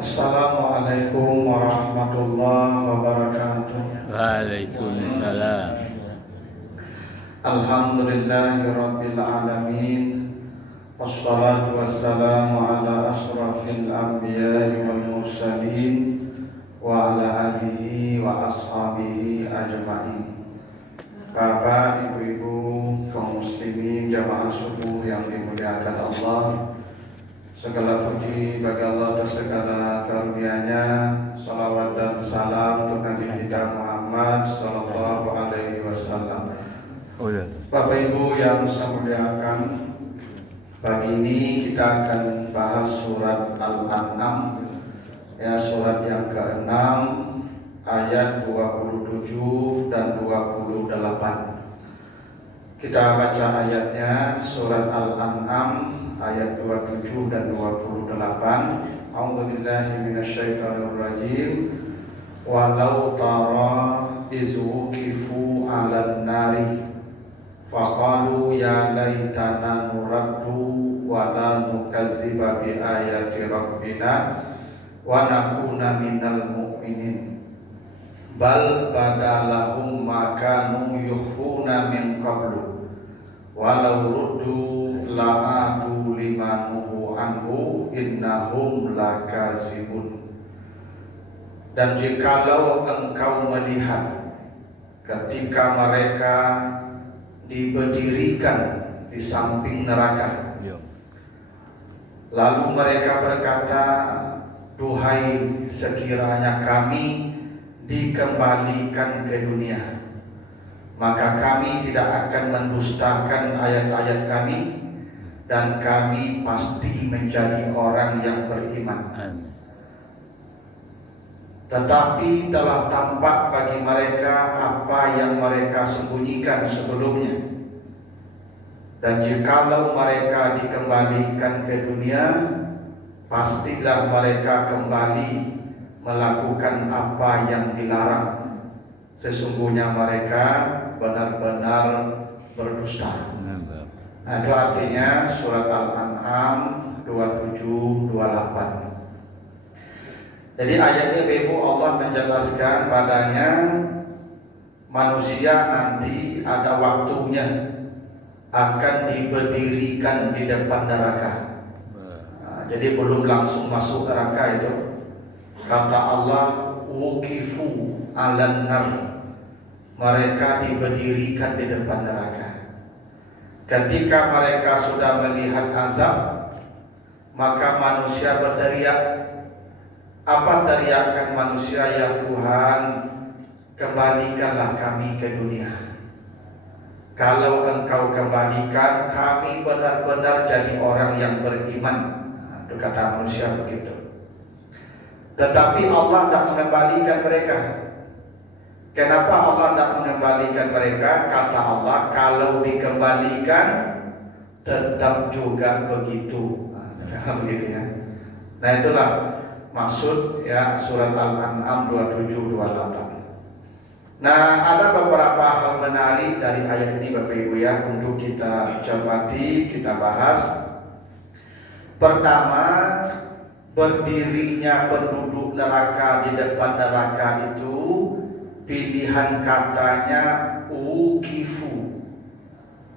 Assalamualaikum warahmatullahi wabarakatuh. Waalaikumsalam. Alhamdulillahirabbil alamin. Wassalatu wassalamu ala asrafil anbiya'i wal mursalin wa ala alihi wa ashabihi ajma'in. Bapak, ibu-ibu, kaum muslimin, jamaah subuh yang dimuliakan Allah, segala puji bagi Allah atas segala karunia-Nya. Salawat dan salam untuk Nabi kita Muhammad sallallahu alaihi wasallam. Bapak Ibu yang saya muliakan, pagi ini kita akan bahas surat Al-An'am, ya, surat yang ke-6 ayat 27 dan 28. Kita baca ayatnya, surat Al-An'am ayat 27 dan 28. A'udzubillahi minasyaitonirrajim. Walau tara iz wuqifu 'alan nari faqalu ya laitana nuraddu wa la nukazziba bi ayati rabbina wa nakuna minal mu'minin. Bal badalahum ma kanu yukhfuna min qablu walau ruddu la'adu limanuhu anhu innahum lakazibun. Dan jikalau engkau melihat ketika mereka diberdirikan di samping neraka, lalu mereka berkata, duhai sekiranya kami dikembalikan ke dunia, maka kami tidak akan mendustakan ayat-ayat kami dan kami pasti menjadi orang yang beriman. Tetapi telah tampak bagi mereka apa yang mereka sembunyikan sebelumnya. Dan jikalau mereka dikembalikan ke dunia, pastilah mereka kembali melakukan apa yang dilarang. Sesungguhnya mereka benar-benar berdusta. Nah, itu artinya surat Al-An'am 27-28. Jadi ayatnya Ibu Allah menjelaskan padanya manusia nanti ada waktunya akan diberdirikan di depan neraka. Nah, jadi belum langsung masuk neraka itu. Kata Allah, wuqifu 'alan nar. Mereka diberdirikan di depan neraka. Ketika mereka sudah melihat azab, maka manusia berteriak. Apa teriakan manusia? Ya Tuhan, kembalikanlah kami ke dunia. Kalau Engkau kembalikan, kami benar-benar jadi orang yang beriman. Itu kata manusia begitu. Tetapi Allah tidak mengembalikan mereka. Kenapa Allah tidak mengembalikan mereka? Kata Allah, kalau dikembalikan tetap juga begitu. Begitu ya. Nah, itulah maksud ya surat Al-An'am 27-28. Nah, ada beberapa hal menarik dari ayat ini Bapak Ibu ya, untuk kita cermati, kita bahas. Pertama, berdirinya penduduk neraka di depan neraka itu pilihan katanya uqifu.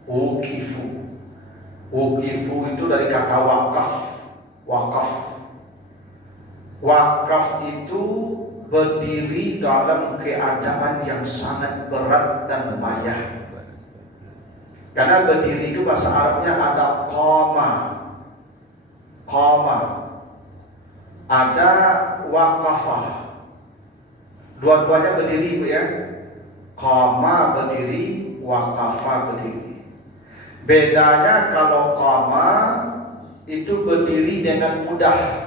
Uqifu. Uqifu itu dari kata wakaf. Wakaf. Wakaf itu berdiri dalam keadaan yang sangat berat dan payah. Karena berdiri itu bahasa Arabnya ada qama, qama, ada waqafah. Dua-duanya berdiri Bu ya. Qama berdiri, waqafah berdiri. Bedanya kalau qama itu berdiri dengan mudah.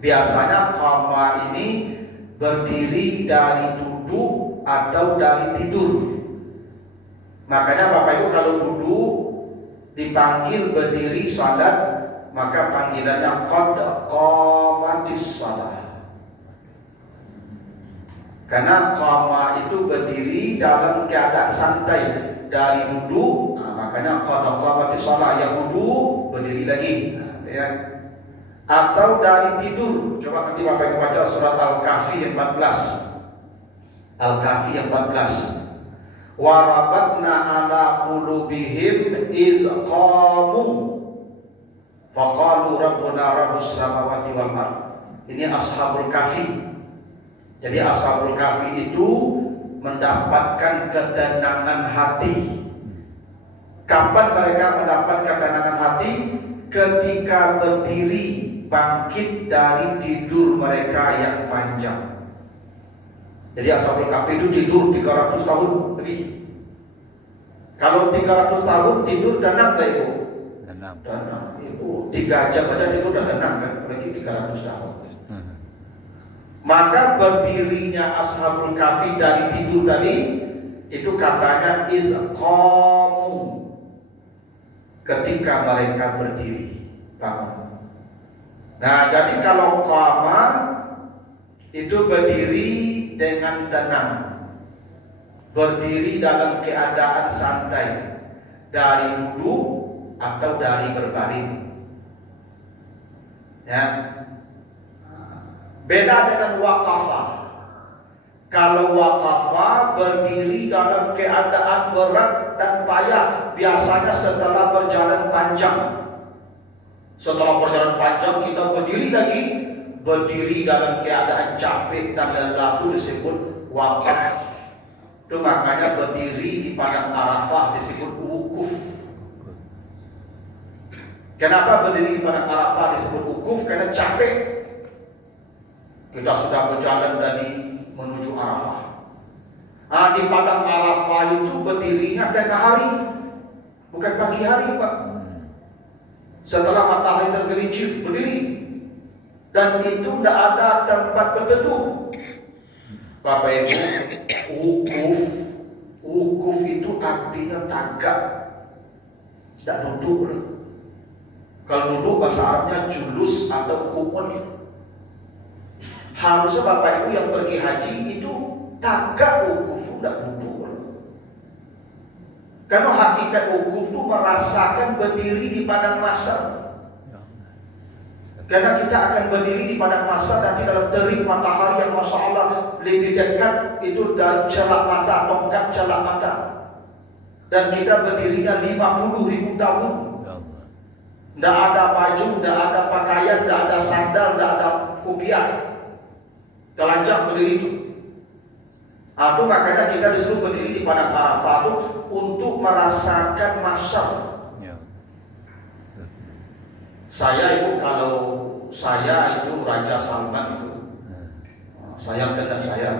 Biasanya qama ini berdiri dari duduk atau dari tidur. Makanya Bapak Ibu kalau duduk dipanggil berdiri salat, maka panggilannya qad qamatis salat. Karena qama itu berdiri dalam keadaan santai dari duduk, makanya qad qamatis salat, yang duduk berdiri lagi. Ya. atau dari tidur. Coba nanti Bapak Ibu baca surat Al-Kahfi 14. Al-Kahfi 14. Warabatna ala qulubihim iz qamu faqalu rabbuna rabbus samawati wal ard. Ini Ashabul Kahfi. Jadi Ashabul Kahfi itu mendapatkan ketenangan hati. Kapan mereka mendapat ketenangan hati? Ketika berdiri bangkit dari tidur mereka yang panjang. Jadi Ashabul Kahfi itu tidur 300 tahun lebih. Kalau 300 tahun tidur tenang tak Ibu? Tenang. Ibu 3 jam aja tidur udah tenang kan? Lagi 300 tahun. Maka berdirinya Ashabul Kahfi dari tidur tadi itu katanya izqamu. Ketika mereka berdiri bangun. Nah, jadi kalau qama itu berdiri dengan tenang, berdiri dalam keadaan santai, dari duduk atau dari berbaring. Ya. Beda dengan waqafa. Kalau waqafa berdiri dalam keadaan berat dan payah, biasanya setelah berjalan panjang. Setelah berjalan panjang kita berdiri lagi, berdiri dalam keadaan capek dan lelah disebut waqaf. Itu makanya berdiri di padang Arafah disebut wukuf. Kenapa berdiri di padang Arafah disebut wukuf? Karena capek. Kita sudah berjalan dari menuju Arafah. Nah, di padang Arafah itu berdirinya tengah hari, bukan pagi hari, Pak. Setelah matahari tergelincir berdiri, dan itu tidak ada tempat berteduh. Bapak Ibu, wukuf itu artinya tagak, tidak duduk. Kalau duduk bahasa Arabnya julus atau ku'un. Harusnya Bapak Ibu yang pergi haji itu tagak wukuf, tidak duduk. Karena hakikat wukuf itu merasakan berdiri di padang mahsyar. Karena kita akan berdiri di padang mahsyar nanti dalam terik matahari yang Masya Allah lebih dekat itu dari celak mata, tongkat celak mata. Dan kita berdirinya 50.000 tahun. Tidak ada baju, tidak ada pakaian, tidak ada sandal, tidak ada kopiah. Telanjang berdiri itu. Itu makanya kita disuruh berdiri di padang Arafah itu untuk merasakan mahsyar. Saya itu kalau saya itu Raja Salman itu, saya tidak saya.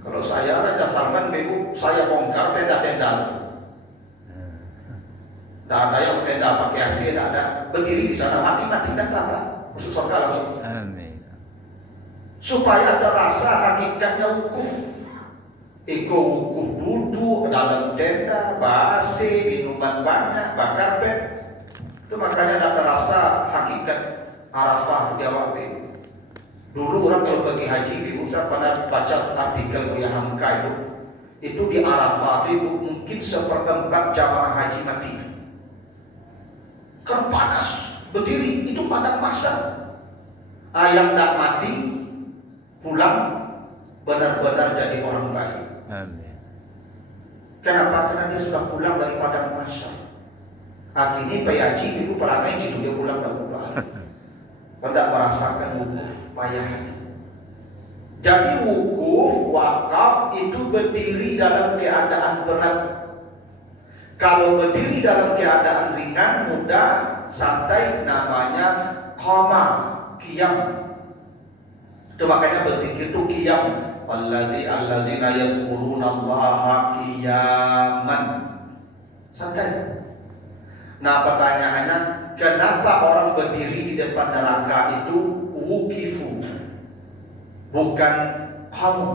Kalau saya Raja Salman itu saya bongkar tenda-tenda. Tidak ada yang tenda pakai AC, tidak ada. Berdiri di sana mati-mati dan apa? Masuk surga langsung. Supaya terasa hakikatnya wukuf. Iko wukuf duduk dalam tenda, AC, minuman banyak, bakar bed. Itu makanya tak terasa hakikat Arafah di awal. Dulu orang kalau pergi haji di Musa pada baca artikel Buya Hamka itu di Arafah itu mungkin 1/4 jamaah haji mati. Kan panas, berdiri itu padang mahsyar. Yang tak mati pulang benar-benar jadi orang baik. Amin. Kenapa? Karena dia sudah pulang dari padang mahsyar. Akhirnya haji itu perangai itu dia pulang dan pulang. Tidak merasakan wukuf payah. Jadi wukuf, wakaf itu berdiri dalam keadaan berat. Kalau berdiri dalam keadaan ringan, mudah, santai, namanya qama, qiyam. Itu makanya berzikir itu qiyam. Allazina yazkuruna Allaha qiyaman. Santai. Nah, pertanyaannya, kenapa orang berdiri di depan neraka itu wukifu, bukan qamu,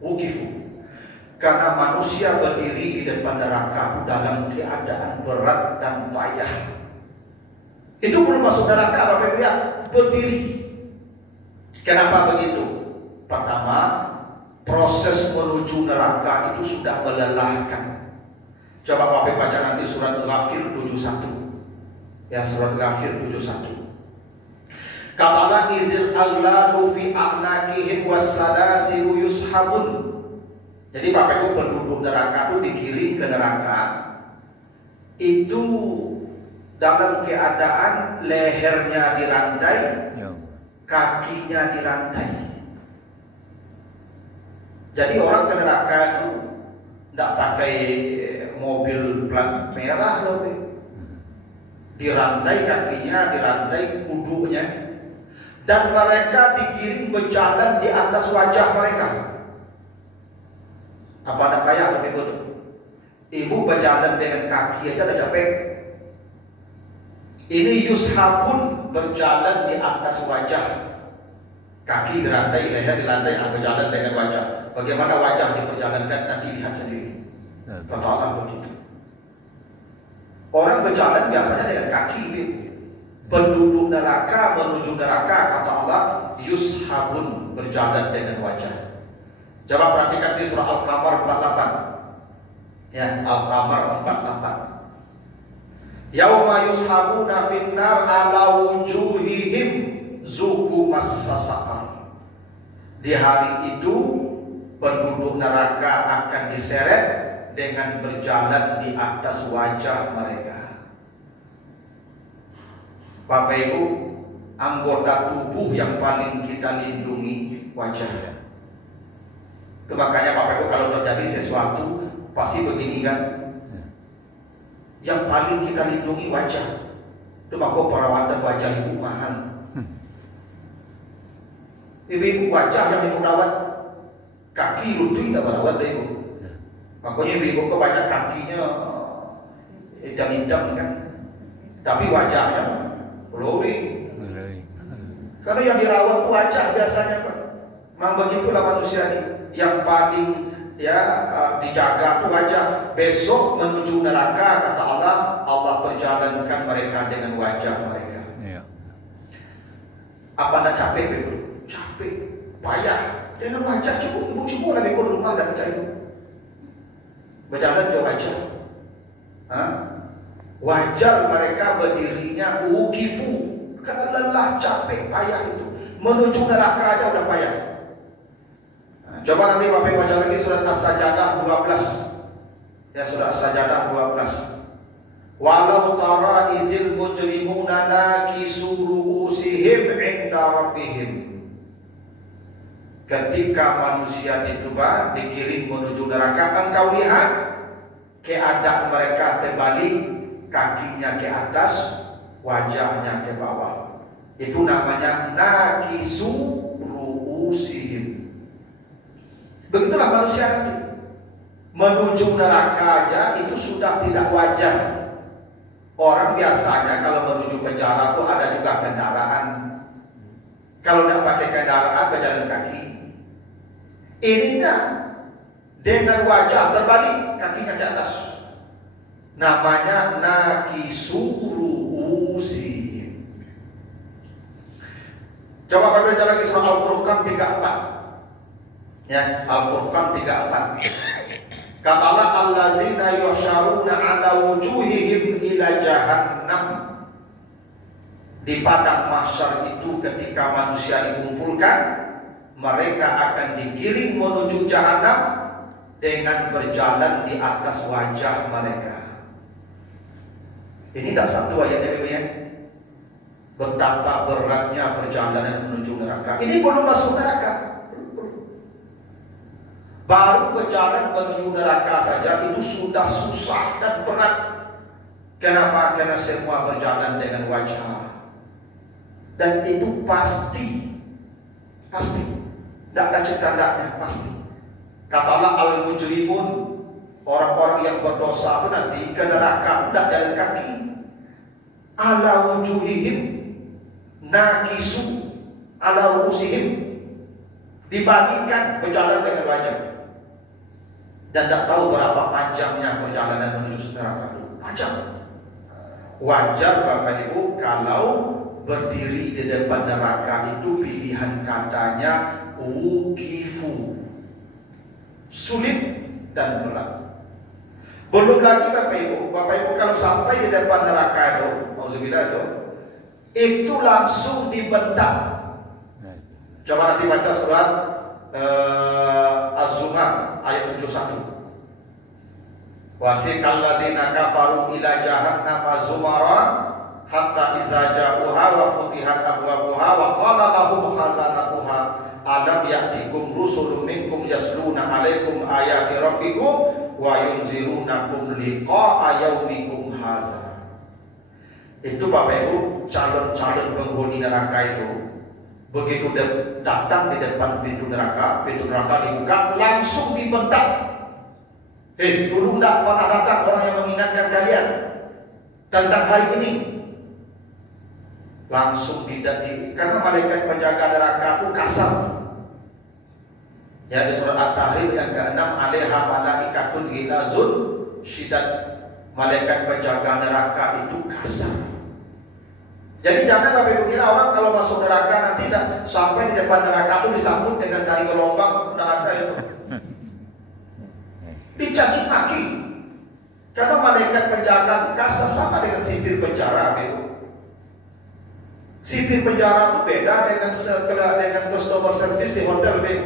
wukifu? Karena manusia berdiri di depan neraka dalam keadaan berat dan payah. Itu belum masuk neraka, Bapak Ibu ya, berdiri. Kenapa begitu? Pertama, proses menuju neraka itu sudah melelahkan. Coba Bapak baca nanti surat Ghafir 71. Ya, surat Ghafir 71. Kata Allah, izil aghlalu fi a'naqihim wassalasilu yushabun. Jadi Bapak Ibu, penduduk neraka itu digiring ke neraka itu dalam keadaan lehernya dirantai, kakinya dirantai. Jadi orang ke neraka itu tidak pakai mobil plat merah loh, dirantai kakinya, dirantai kudunya, dan mereka digiring berjalan di atas wajah mereka. Apa ada kayak lebih betul? Ibu berjalan dengan kaki aja udah capek. Ini yushabun, berjalan di atas wajah. Kaki dirantai, leher dirantai, berjalan dengan wajah. Bagaimana wajah diperjalankan nanti lihat sendiri. Kata Allah begitu. Orang berjalan biasanya dengan kaki. Penduduk neraka menuju neraka, kata Allah, yushabun, berjalan dengan wajah. Coba perhatikan di surah Al-Qamar 48. Ya, Al-Qamar 48. Yauma yushabuna finnar ala wujuhihim zuqu massasaqar. Di hari itu penduduk neraka akan diseret dengan berjalan di atas wajah mereka. Bapak Ibu, anggota tubuh yang paling kita lindungi wajah. Itu makanya Bapak Ibu kalau terjadi sesuatu pasti begini kan. Yang paling kita lindungi wajah. Itu maka perawatan wajah ibu mahal. Ibu wajah yang ibu rawat, kaki lutut tidak merawat ibu. Makanya ibu kebanyak kakinya hitam-hitam kan, tapi wajahnya glowing. Karena yang dirawat wajah biasanya Pak. Memang begitulah manusia ini. Yang paling dijaga itu wajah. Besok menuju neraka, kata Allah, Allah perjalankan mereka dengan wajah mereka. Apa anda capek ibu? Capek, payah. Dengan wajah cukup lah ikut rumah dan jauh. Berjalan ke wajah. Wajar mereka berdirinya ukifu, karena lelah, capek, payah itu. Menuju neraka aja udah payah. Coba nanti Bapak Ibu baca lagi surat As-Sajdah 12. Ya, surat As-Sajdah 12. Walau tara izil mujrimuna nakisu ru'usihim 'inda rabbihim. Ketika manusia dituba dikirim menuju neraka, engkau lihat keadaan mereka terbalik, kakinya ke atas, wajahnya ke bawah. Itu namanya nakisu ru'usihim. Begitulah manusia nanti menuju neraka aja itu sudah tidak wajar. Orang biasanya kalau menuju penjara itu ada juga kendaraan. Kalau tidak pakai kendaraan berjalan kaki. Ini enggak, dengan wajah terbalik, kakinya ke atas. Namanya nakisuru'usi. Coba baca lagi surah Al-Furqan 34. Ya, Al-Furqan 34. Kata Allah, allazina yuhsyaruna ala wujuhihim ila jahannam. Di padang mahsyar itu ketika manusia dikumpulkan, mereka akan digiring menuju jahanam dengan berjalan di atas wajah mereka. Ini tidak satu ayatnya ya. Betapa beratnya perjalanan menuju neraka. Ini belum masuk neraka. Baru berjalan menuju neraka saja itu sudah susah dan berat. Kenapa? Karena semua berjalan dengan wajah. Dan itu pasti. Tidak ada cetandanya, pasti. Kata Allah, al-mujrimun, orang-orang yang berdosa itu nanti ke neraka, tidak jalan kaki. Ala wujuhihim nakisu ala ru'usihim, dibandingkan berjalan dengan wajah. Dan tidak tahu berapa panjangnya perjalanan menuju neraka itu. Panjang. Wajar Bapak Ibu kalau berdiri di depan neraka itu pilihan katanya ukifu, sulit dan berat. Belum lagi Bapak Ibu kalau sampai di depan neraka itu, auzubillah itu, itu langsung dibentak. Coba nanti baca surat Az-Zumar ayat 71. Wasiqal ladzina kafaru ila jahannam zumara hatta iza ja'uha wa futihat abwabuha wa qala lahum khazanatuha alam ya'tikum rusulun minkum yasluna 'alaikum ayati rabbikum wa yunzirunakum liqa'a yaumikum hadza. Itu Bapak Ibu, calon-calon penghuni neraka itu begitu datang di depan pintu neraka dibuka, langsung dibentak. Dulu tidak pernah datang orang yang mengingatkan kalian tentang hari ini. Langsung karena malaikat penjaga neraka itu kasar. Ya, di surat At-Tahrim yang ke-6, 'alaiha malaikatun ghilazun syidad. Malaikat penjaga neraka itu kasar. Jadi jangan Bapak Ibu kira orang kalau masuk neraka nanti sampai di depan neraka itu disambut dengan tari gelombang, udah ada itu. Dicaci maki. Karena malaikat penjaga kasar sama dengan sipir penjara itu. Sipir penjara itu beda dengan customer service di hotel itu.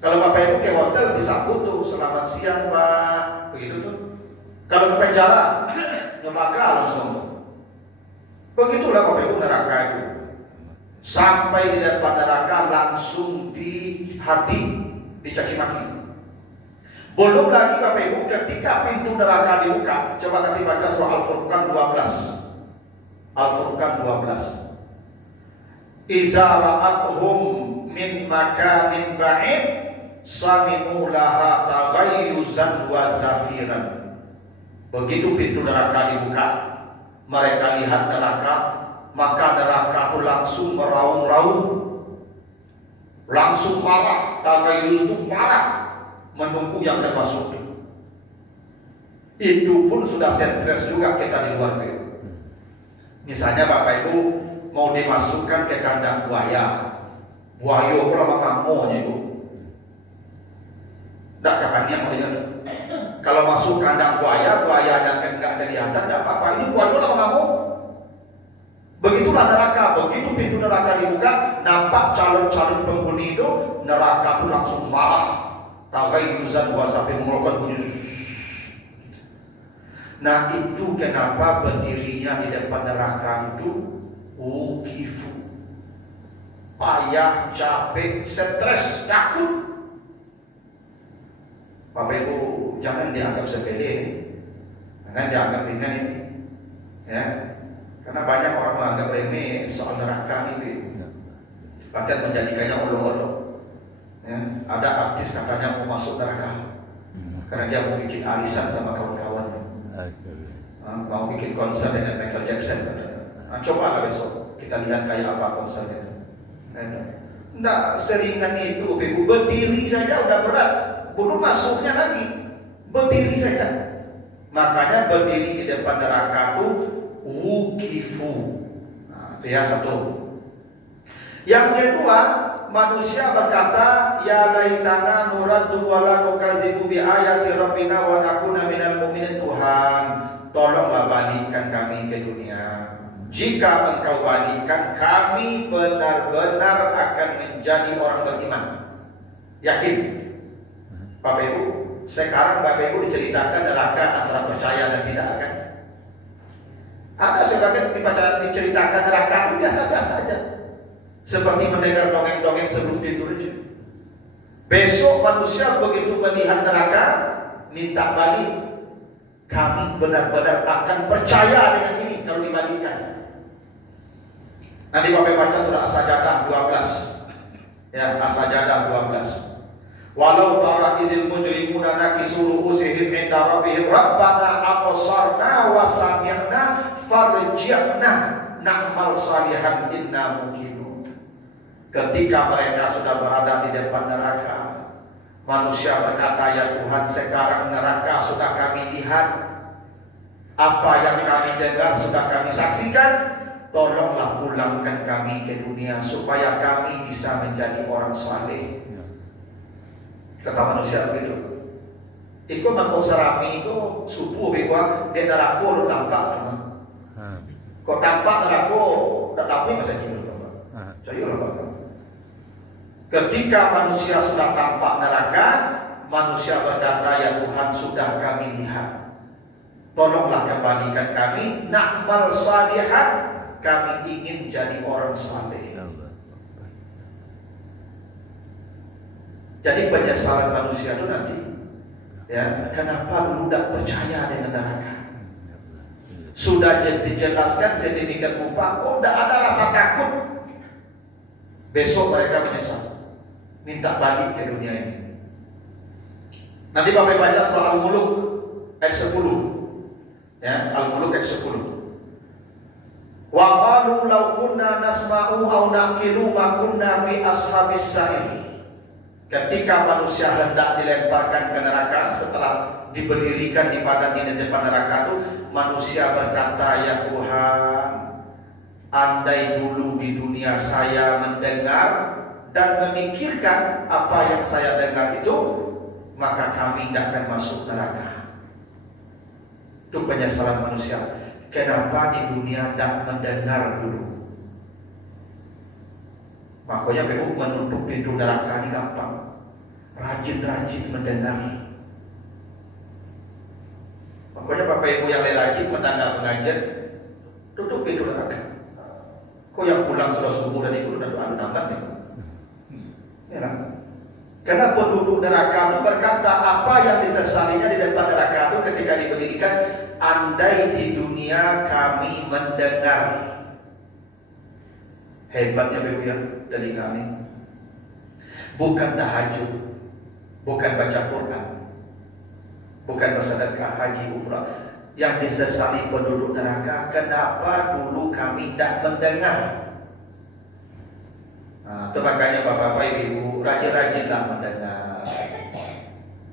Kalau Bapak Ibu ke hotel disambut tuh, selamat siang Pak, begitu tuh. Kalau ke penjara, nyemaka langsung. Begitulah Bapak Ibu neraka itu. Sampai di depan neraka langsung di hati dicaci maki. Belum lagi Bapak Ibu ketika pintu neraka dibuka. Coba nanti baca surah Al-Furqan 12. Al-Furqan 12. Iza ra'atuhum min makanin ba'id sami'u laha taghayyuzan wa zafiran. Begitu pintu neraka dibuka, mereka lihat neraka, maka neraka itu langsung meraung-raung, langsung marah. Taghayyuz itu marah, menunggu yang termasuk. Itu pun sudah stres juga kita di luar itu. Misalnya Bapak Ibu mau dimasukkan ke kandang buaya, buaya lama kamu itu. Tidak kapan yang mau lihat. Kalau masuk kandang buaya, buayanya kan nggak kelihatan, tidak apa-apa. Ini buaya lama kamu. Begitulah neraka. Begitu pintu neraka dibuka, nampak calon-calon penghuni itu, neraka itu langsung marah. Taghayyuzan wa sampai mengeluarkan bunyi. Nah itu kenapa berdirinya di depan neraka itu ukifu, payah, capek, stres, takut. Bapak Ibu jangan dianggap sepele ini, jangan dianggap ringan ini, ya. Karena banyak orang menganggap remeh soal neraka ini, bahkan menjadikannya olo-olo. Ya, ada artis katanya mau masuk neraka karena dia mau bikin arisan sama kawan-kawannya, mau bikin konser dengan Michael Jackson. Nah, coba besok kita lihat kayak apa konsernya. Tidak seringan itu, Ibu. Berdiri saja udah berat, belum masuknya lagi. Berdiri saja. Makanya berdiri di depan neraka itu wukifu. Nah, dia satu. Yang kedua, manusia berkata, ya laitana nuraddu wa la nukadzibu bi ayati rabbina wa nakuna minal mu'minin. Tuhan, tolonglah balikkan kami ke dunia. Jika Engkau balikkan, kami benar-benar akan menjadi orang beriman. Yakin? Bapak Ibu, sekarang Bapak Ibu diceritakan neraka antara percaya dan tidak, kan? Ada sebagian diceritakan neraka itu biasa-biasa saja, seperti mendengar dongeng-dongeng sebelum tidur aja. Besok manusia begitu melihat neraka, minta balik. Kami benar-benar akan percaya dengan ini kalau dibalikkan. Nanti Bapak baca surah As-Sajdah 12. Ya, As-Sajdah 12. Walau tara izil mujrimuna nakisu ru'usihim inda rabbihim rabbana absarna wa sami'na farji'na na'mal salihan inna muqinun. Ketika mereka sudah berada di depan neraka, manusia berkata, ya Tuhan, sekarang neraka sudah kami lihat, apa yang kami dengar sudah kami saksikan, tolonglah pulangkan kami ke dunia supaya kami bisa menjadi orang saleh. Kata manusia begitu. Iko mangkok serami itu subuh biwa di neraka lu tampak. Kok tampak neraka, tak tahu masa kini Pak. Saya Pak. Ketika manusia sudah tampak neraka, manusia berkata, ya Tuhan sudah kami lihat. Tolonglah kembalikan kami, na'mal salihan, kami ingin jadi orang saleh. Jadi penyesalan manusia itu nanti, ya, kenapa dulu tidak percaya dengan neraka? Sudah dijelaskan sedemikian rupa, kok tidak ada rasa takut. Besok mereka menyesal, minta balik ke dunia ini. Nanti Bapak baca surah Al-Muluk ayat 10, ya, Al-Muluk ayat 10. Wa qalu law kunna nasma'u aw naqilu ma kunna fi ashabis sa'ir. Ketika manusia hendak dilemparkan ke neraka setelah diberdirikan di padang di depan neraka itu, manusia berkata, ya Tuhan, andai dulu di dunia saya mendengar dan memikirkan apa yang saya dengar itu, maka kami tidak akan masuk neraka. Itu penyesalan manusia. Kenapa di dunia tidak mendengar dulu? Makanya PU menutup pintu neraka ini gampang. Rajin-rajin mendengar. Makanya Bapak Ibu yang rajin mendengar pengajian, tutup pintu neraka. Kok yang pulang sudah subuh dan itu udah doa nambah nih? Ya kan? Karena penduduk neraka itu berkata, apa yang disesalinya di depan neraka itu ketika diberdirikan, andai di dunia kami mendengar. Hebatnya Bapak ya, telinga ini. Bukan tahajud, bukan baca Quran, bukan bersedekah, haji, umrah. Yang disesali penduduk neraka, kenapa dulu kami tidak mendengar? Nah, itu makanya Bapak-Bapak Ibu rajin-rajinlah mendengar.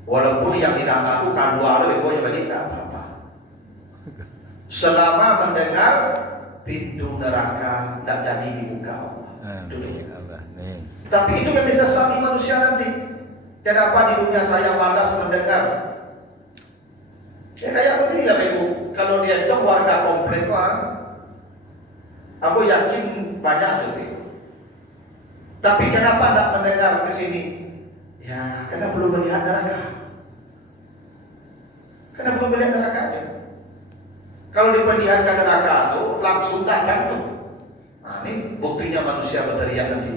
Walaupun yang dinamakan itu kandua ibu yang balik tak apa-apa. Selama mendengar, pintu neraka tidak jadi dibuka Allah. Tapi itu yang disesali manusia nanti. Kenapa di dunia saya malas mendengar? Ya kayak begini lah Ibu. Kalau dia itu warga komplek, aku yakin banyak lebih. Tapi kenapa tidak mendengar ke sini? Ya karena belum melihat neraka. Karena belum melihat neraka. Kalau diperlihatkan neraka itu langsung datang tuh. Nah ini buktinya manusia berteriak nanti.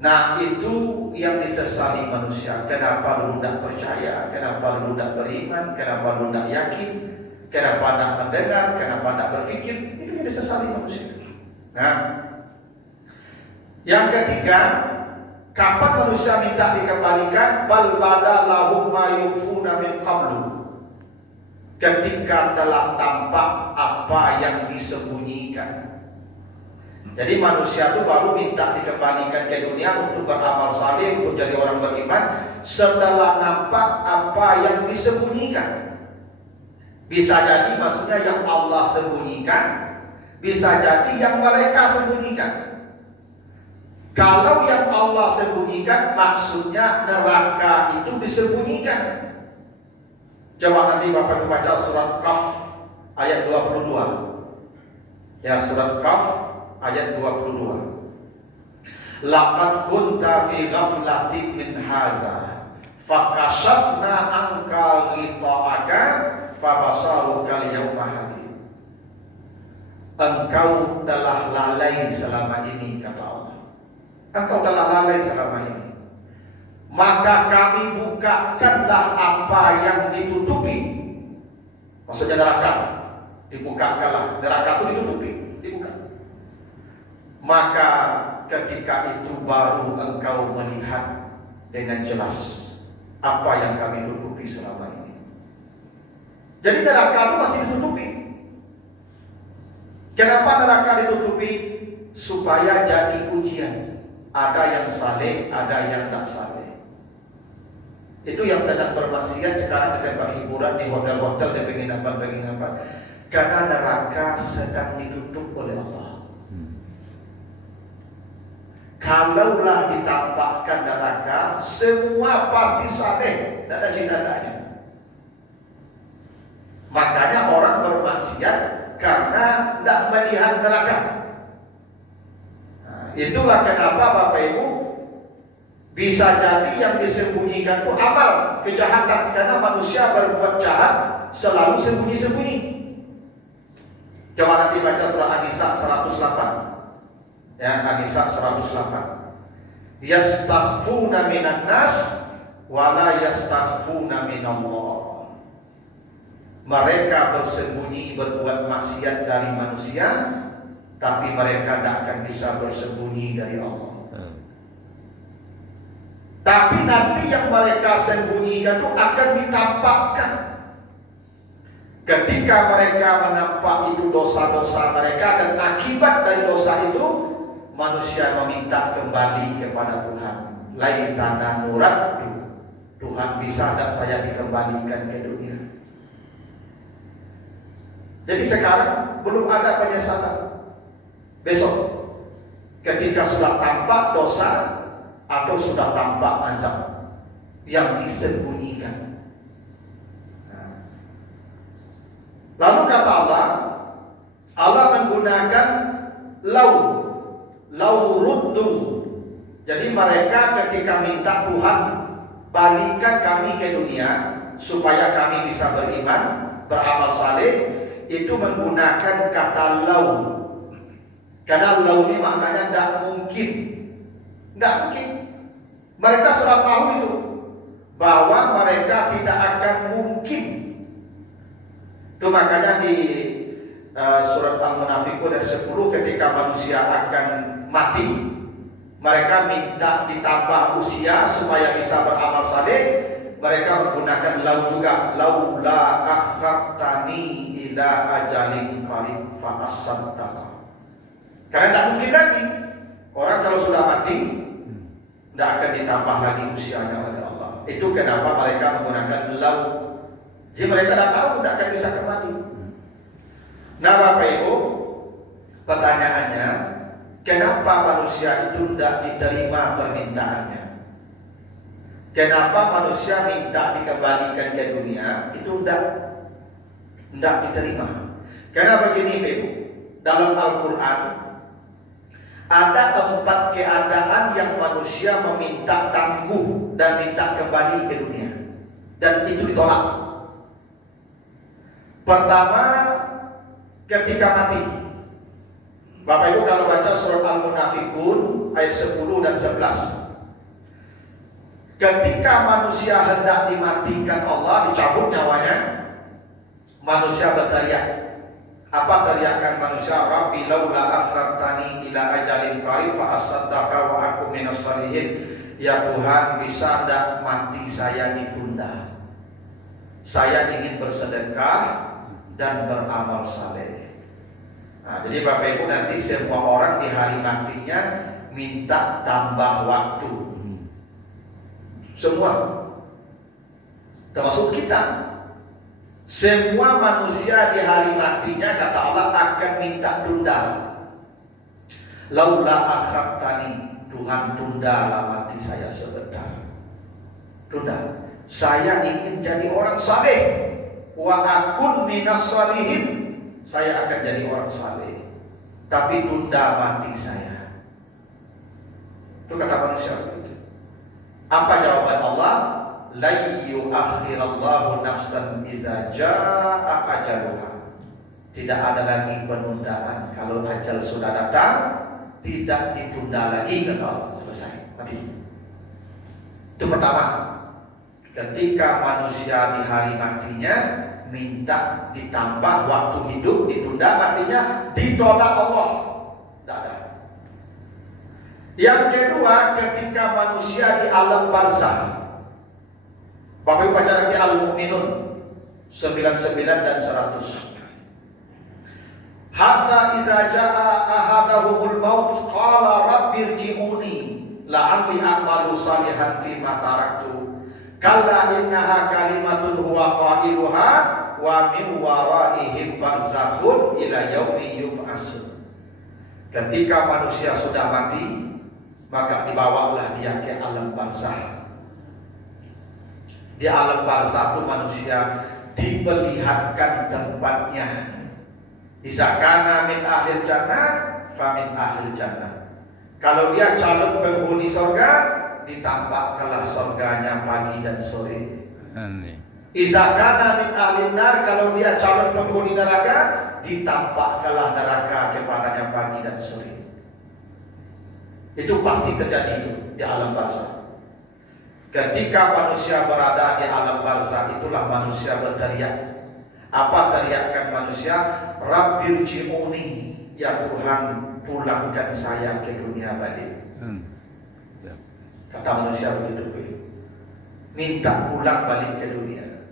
Nah itu yang disesali manusia. Kenapa lu tidak percaya? Kenapa lu tidak beriman? Kenapa lu tidak yakin? Kenapa tidak mendengar? Kenapa tidak berpikir? Itu yang disesali manusia. Nah, yang ketiga, kapan manusia minta dikembalikan? Bal bada lahum ma yufuna min qablu. Ketika telah tampak apa yang disembunyikan. Jadi manusia itu baru minta dikembalikan ke dunia untuk beramal saleh, untuk jadi orang beriman setelah nampak apa yang disembunyikan. Bisa jadi maksudnya yang Allah sembunyikan, bisa jadi yang mereka sembunyikan. Kalau yang Allah sembunyikan, maksudnya neraka itu disembunyikan. Coba nanti Bapak baca surat Qaf ayat 22. Ya, surat Qaf ayat 22. Laqad kunta fi ghaflatin min haza fakashafna anka ghita'aka fabasaruka al-yawma hadid. Engkau telah lalai selama ini, kata Allah. Engkau telah lalai selama ini. Maka kami bukakanlah apa yang ditutupi. Maksudnya neraka. Dibukakanlah. Neraka itu ditutupi, dibuka. Maka ketika itu baru engkau melihat dengan jelas apa yang kami tutupi selama ini. Jadi neraka itu masih ditutupi. Kenapa neraka ditutupi? Supaya jadi ujian. Ada yang saleh, ada yang tak saleh. Itu yang sedang bermaksiat sekarang dengan berhiburan di hotel-hotel dan penginapan-penginapan. Karena neraka sedang ditutup oleh Allah. Kalaulah ditampakkan neraka, semua pasti saleh, tidak ada jinadanya. Makanya orang bermaksiat karena tidak melihat neraka. Nah, itulah kenapa Bapak Ibu bisa jadi yang disembunyikan itu amal kejahatan, karena manusia berbuat jahat selalu sembunyi-sembunyi. Coba nanti baca surah An-Nisa 108. Ya, An-Nisa 108. Yastaghfuna minan nas wa la yastaghfuna minallah. Mereka bersembunyi berbuat maksiat dari manusia, tapi mereka tidak akan bisa bersembunyi dari Allah. Tapi nanti yang mereka sembunyikan itu akan ditampakkan. Ketika mereka menampak itu dosa-dosa mereka, dan akibat dari dosa itu manusia meminta kembali kepada Tuhan. Laitana nuraddu. Tuhan, bisa tidak saya dikembalikan ke dunia? Jadi sekarang belum ada penyesalan. Besok ketika sudah tampak dosa atau sudah tampak azab yang disembunyikan. Lalu kata Allah menggunakan lau ruddu. Jadi mereka ketika minta Tuhan balikan kami ke dunia supaya kami bisa beriman, beramal saleh, itu menggunakan kata lau. Karena lau ini maknanya tidak mungkin. Tidak mungkin. Mereka sudah tahu itu, bahwa mereka tidak akan mungkin. Itu makanya di surat Al-Munafiqun ayat 10, ketika manusia akan mati, mereka minta ditambah usia supaya bisa beramal saleh. Mereka menggunakan lau juga. Laula akhartani ila ajalin qarib fa asaddaqa. Karena tidak mungkin lagi. Orang kalau sudah mati tidak akan ditambah lagi usianya oleh Allah. Itu kenapa mereka menggunakan lau. Jadi mereka tidak tahu, tidak akan bisa kembali. Nah Bapak Ibu, pertanyaannya, kenapa manusia itu tidak diterima permintaannya? Kenapa manusia minta dikembalikan ke dunia itu tidak diterima? Karena begini Ibu, dalam Al-Quran ada 4 keadaan yang manusia meminta tangguh dan minta kembali ke dunia, dan itu ditolak. Pertama, ketika mati. Bapak Ibu kalau baca surat Al-Munafiqun ayat 10 dan 11. Ketika manusia hendak dimatikan Allah, dicabut nyawanya, manusia berteriak. Apa teriakan manusia? Rabbi laula akhartani ila ajalin qarib fa asaddaqa wa aku minas shalihin. Ya Tuhan, bisa tidak mati saya ditunda? Saya ingin bersedekah dan beramal saleh. Nah, jadi Bapak Ibu nanti semua orang di hari matinya minta tambah waktu. Semua, termasuk kita. Semua manusia di hari matinya kata Allah akan minta tunda. Laula akhartani, Tuhan tundalah mati saya sebentar. Tunda. Saya ingin jadi orang saleh. Wa akun minas shalihin, saya akan jadi orang saleh, tapi tunda mati saya. Itu kata manusia. Apa jawaban Allah? La yu'akhirallahu nafsan iza jaa ajaluha. Tidak ada lagi penundaan. Kalau ajal sudah datang, tidak ditunda lagi, kata Allah. Selesai, mati. Itu pertama. Ketika manusia di hari matinya minta ditambah waktu hidup, ditunda matinya, ditolak Allah. Tidak ada. Yang kedua, ketika manusia di alam barzakh. Bapak Ibu baca lagi Al-Mu'minun 99 dan 100. Hatta iza jaa ahadahumul maut qala rabbirji'uni la'alli a'malu salihan fima taraktu. Kalla innaha kalimatun huwa qailuha wa min waraihim barzakhun ila yaumi yub'atsun. Ketika manusia sudah mati, maka dibawalah dia ke alam barzakh. Di alam barzakh itu manusia diperlihatkan tempatnya. Iza kana min ahlil jannah fa min ahlil jannah. Kalau dia calon penghuni surga, ditampakkanlah surganya pagi dan sore. Amin. Iza kana min ahlin nar, kalau dia calon penghuni neraka, ditampakkanlah neraka kepadanya pagi dan sore. Itu pasti terjadi itu di alam barzakh. Ketika manusia berada di alam barzakh, itulah manusia berteriak. Apa teriakan manusia? Rabbirji'uni, ya Tuhan, pulangkan saya ke dunia balik. Kata manusia begitu, minta pulang balik ke dunia.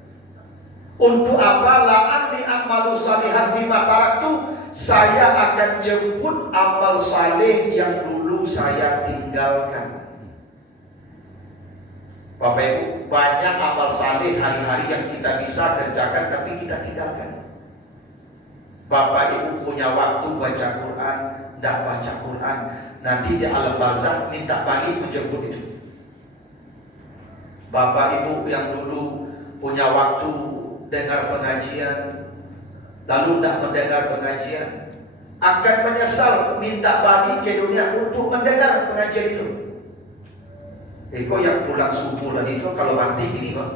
Untuk apa? La'alli a'malu salihan fima taraktu, saya akan jemput amal saleh yang dulu saya tinggalkan. Bapak Ibu, banyak amal saleh hari-hari yang kita bisa kerjakan tapi kita tinggalkan. Bapak Ibu punya waktu baca Quran, tidak baca Quran, nanti di alam barzakh minta balik menjemput itu. Bapak Ibu yang dulu punya waktu dengar pengajian, lalu tidak mendengar pengajian, akan menyesal minta balik ke dunia untuk mendengar pengajian itu. Kok yang pulang subuh tadi itu kalau mati gini Pak,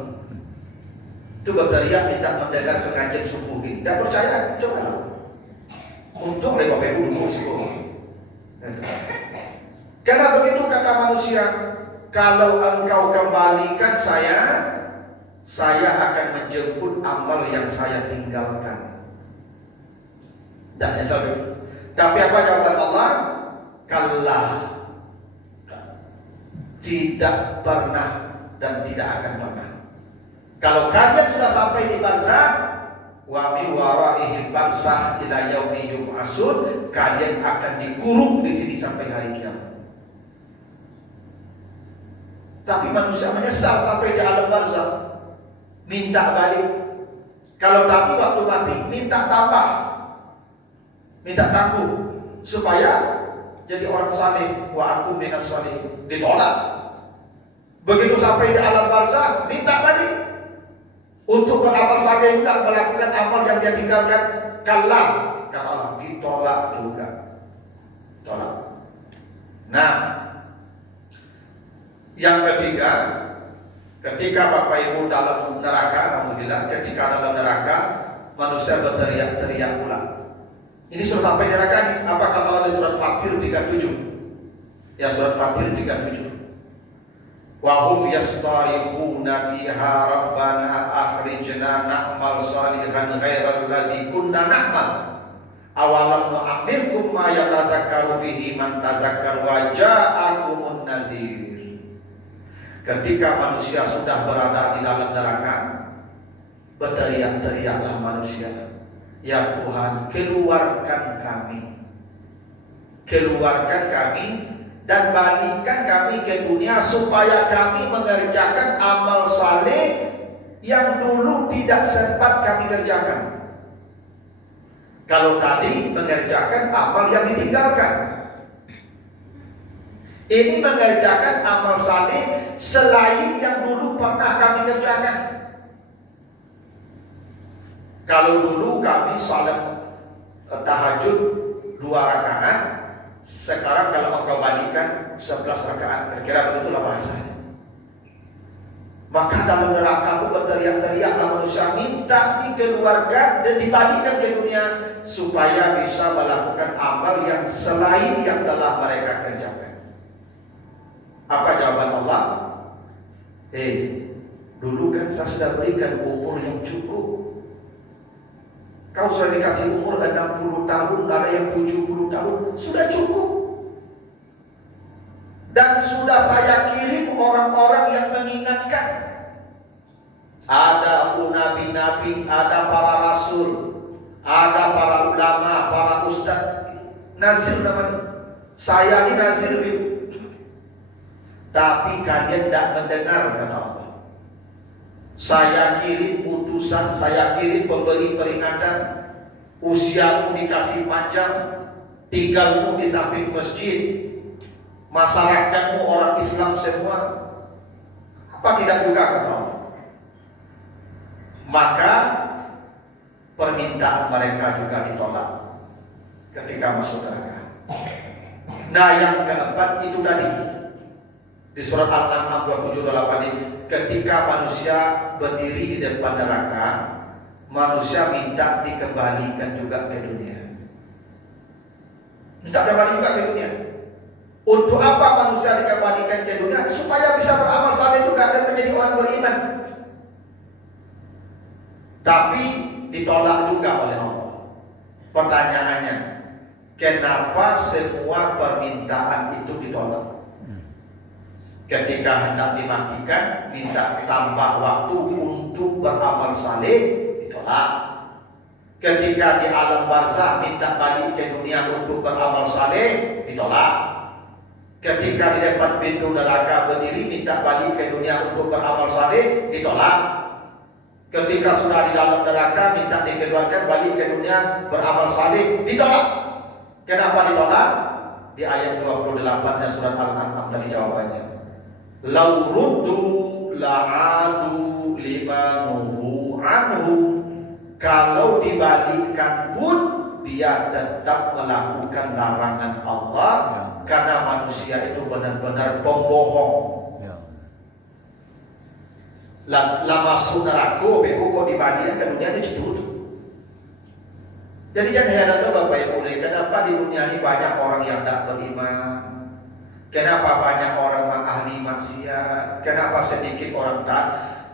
itu berteriak minta mendengar pengajian subuh gini. Tidak percaya, coba lah. Untung oleh Bapak Ibu dulu sih. Karena begitu kata manusia, kalau engkau kembalikan saya akan menjemput amal yang saya tinggalkan. Dan nyesal. Tapi apa jawaban Allah? Kallah. Tidak pernah dan tidak akan pernah. Kalau kalian sudah sampai di barzakh, wa mi waraihim barzakh ila yaumi yub'atsun, kalian akan dikurung di sini sampai hari kiamat. Tapi manusia menyesal sampai di alam barzakh, minta balik. Kalau tadi waktu mati minta tambah, minta tangguh supaya jadi orang saleh, wa aku minas salih, ditolak. Begitu sampai di alam barzakh minta balik untuk beramal saleh, tidak melakukan amal yang dia tinggalkan. Kallah, kata Allah, ditolak juga, tolak. Nah, yang ketiga, ketika Bapak Ibu dalam neraka, alhamdulillah, ketika dalam neraka manusia berteriak-teriak pula. Ini sudah sampai di neraka nih. Apa kata Allah di surat Fatir 37? Ya, surat Fatir 37. Wa hum yastarifuna fiha rabbana akhrijna na'mal salihan ghairal ladzi kunna na'mal. Awalam nu'ammirkum ma yatazakkaru fihi man tazakkar wa ja'akumun nazir. Ketika manusia sudah berada di dalam neraka, berteriak-teriaklah manusia, ya Tuhan, keluarkan kami, keluarkan kami dan balikkan kami ke dunia supaya kami mengerjakan amal saleh yang dulu tidak sempat kami kerjakan. Kalau tadi mengerjakan amal yang ditinggalkan, ini mengerjakan amal saleh selain yang dulu pernah kami kerjakan. Kalau dulu kami salat tahajud 2 rakaat, sekarang kalau engkau bandingkan 11 rakaat, kira-kira begitulah bahasanya. Maka dalam neraka pun berteriak-teriaklah manusia, minta dikeluarkan dan dibalikkan ke dunia supaya bisa melakukan amal yang selain yang telah mereka kerjakan. Apa jawaban Allah? Dulu kan saya sudah berikan umur yang cukup. Kau sudah dikasih umur 60 tahun, ada yang 70 tahun, sudah cukup. Dan sudah saya kirim orang-orang yang mengingatkan. Ada nabi-nabi, ada para rasul, ada para ulama, para ustaz. Nazir namanya. Saya ini nazir. Tapi kalian tidak mendengar kata Allah. Saya kirim utusan, saya kirim pemberi peringatan. Usiamu dikasih panjang, tinggalmu di samping masjid, masyarakatmu orang Islam semua. Apa tidak juga kata Allah? Maka permintaan mereka juga ditolak. ketika masuk neraka. Nah, yang keempat itu tadi di surat Al-An'am 27:8 ini, ketika manusia berdiri di depan neraka, manusia minta dikembalikan juga ke dunia. Minta kembali juga ke dunia. Untuk apa manusia dikembalikan ke dunia? Supaya bisa beramal saleh juga dan menjadi orang beriman. Tapi ditolak juga oleh Allah. Pertanyaannya, kenapa semua permintaan itu ditolak? Ketika hendak dimatikan, minta tambah waktu untuk beramal saleh, ditolak. Ketika di alam barzah minta balik ke dunia untuk beramal saleh, ditolak. Ketika di depan pintu neraka berdiri minta balik ke dunia untuk beramal saleh, ditolak. Ketika sudah di dalam neraka minta dikeluarkan balik ke dunia beramal saleh, ditolak. Kenapa ditolak? Di ayat 28 surat Al-An'am tadi jawabannya. Lau ruddu la'adu lima nuhu anhu. Kalau dibalikkan pun dia tetap melakukan larangan Allah, karena manusia itu benar-benar pembohong. Lah masuk neraka, kok dibalikkan ke dunia itu cedut. Jadi jangan heran Bapak Ibu, kenapa di dunia ini banyak orang yang tak beriman. Kenapa banyak orang ahli maksiat? Kenapa sedikit orang taat?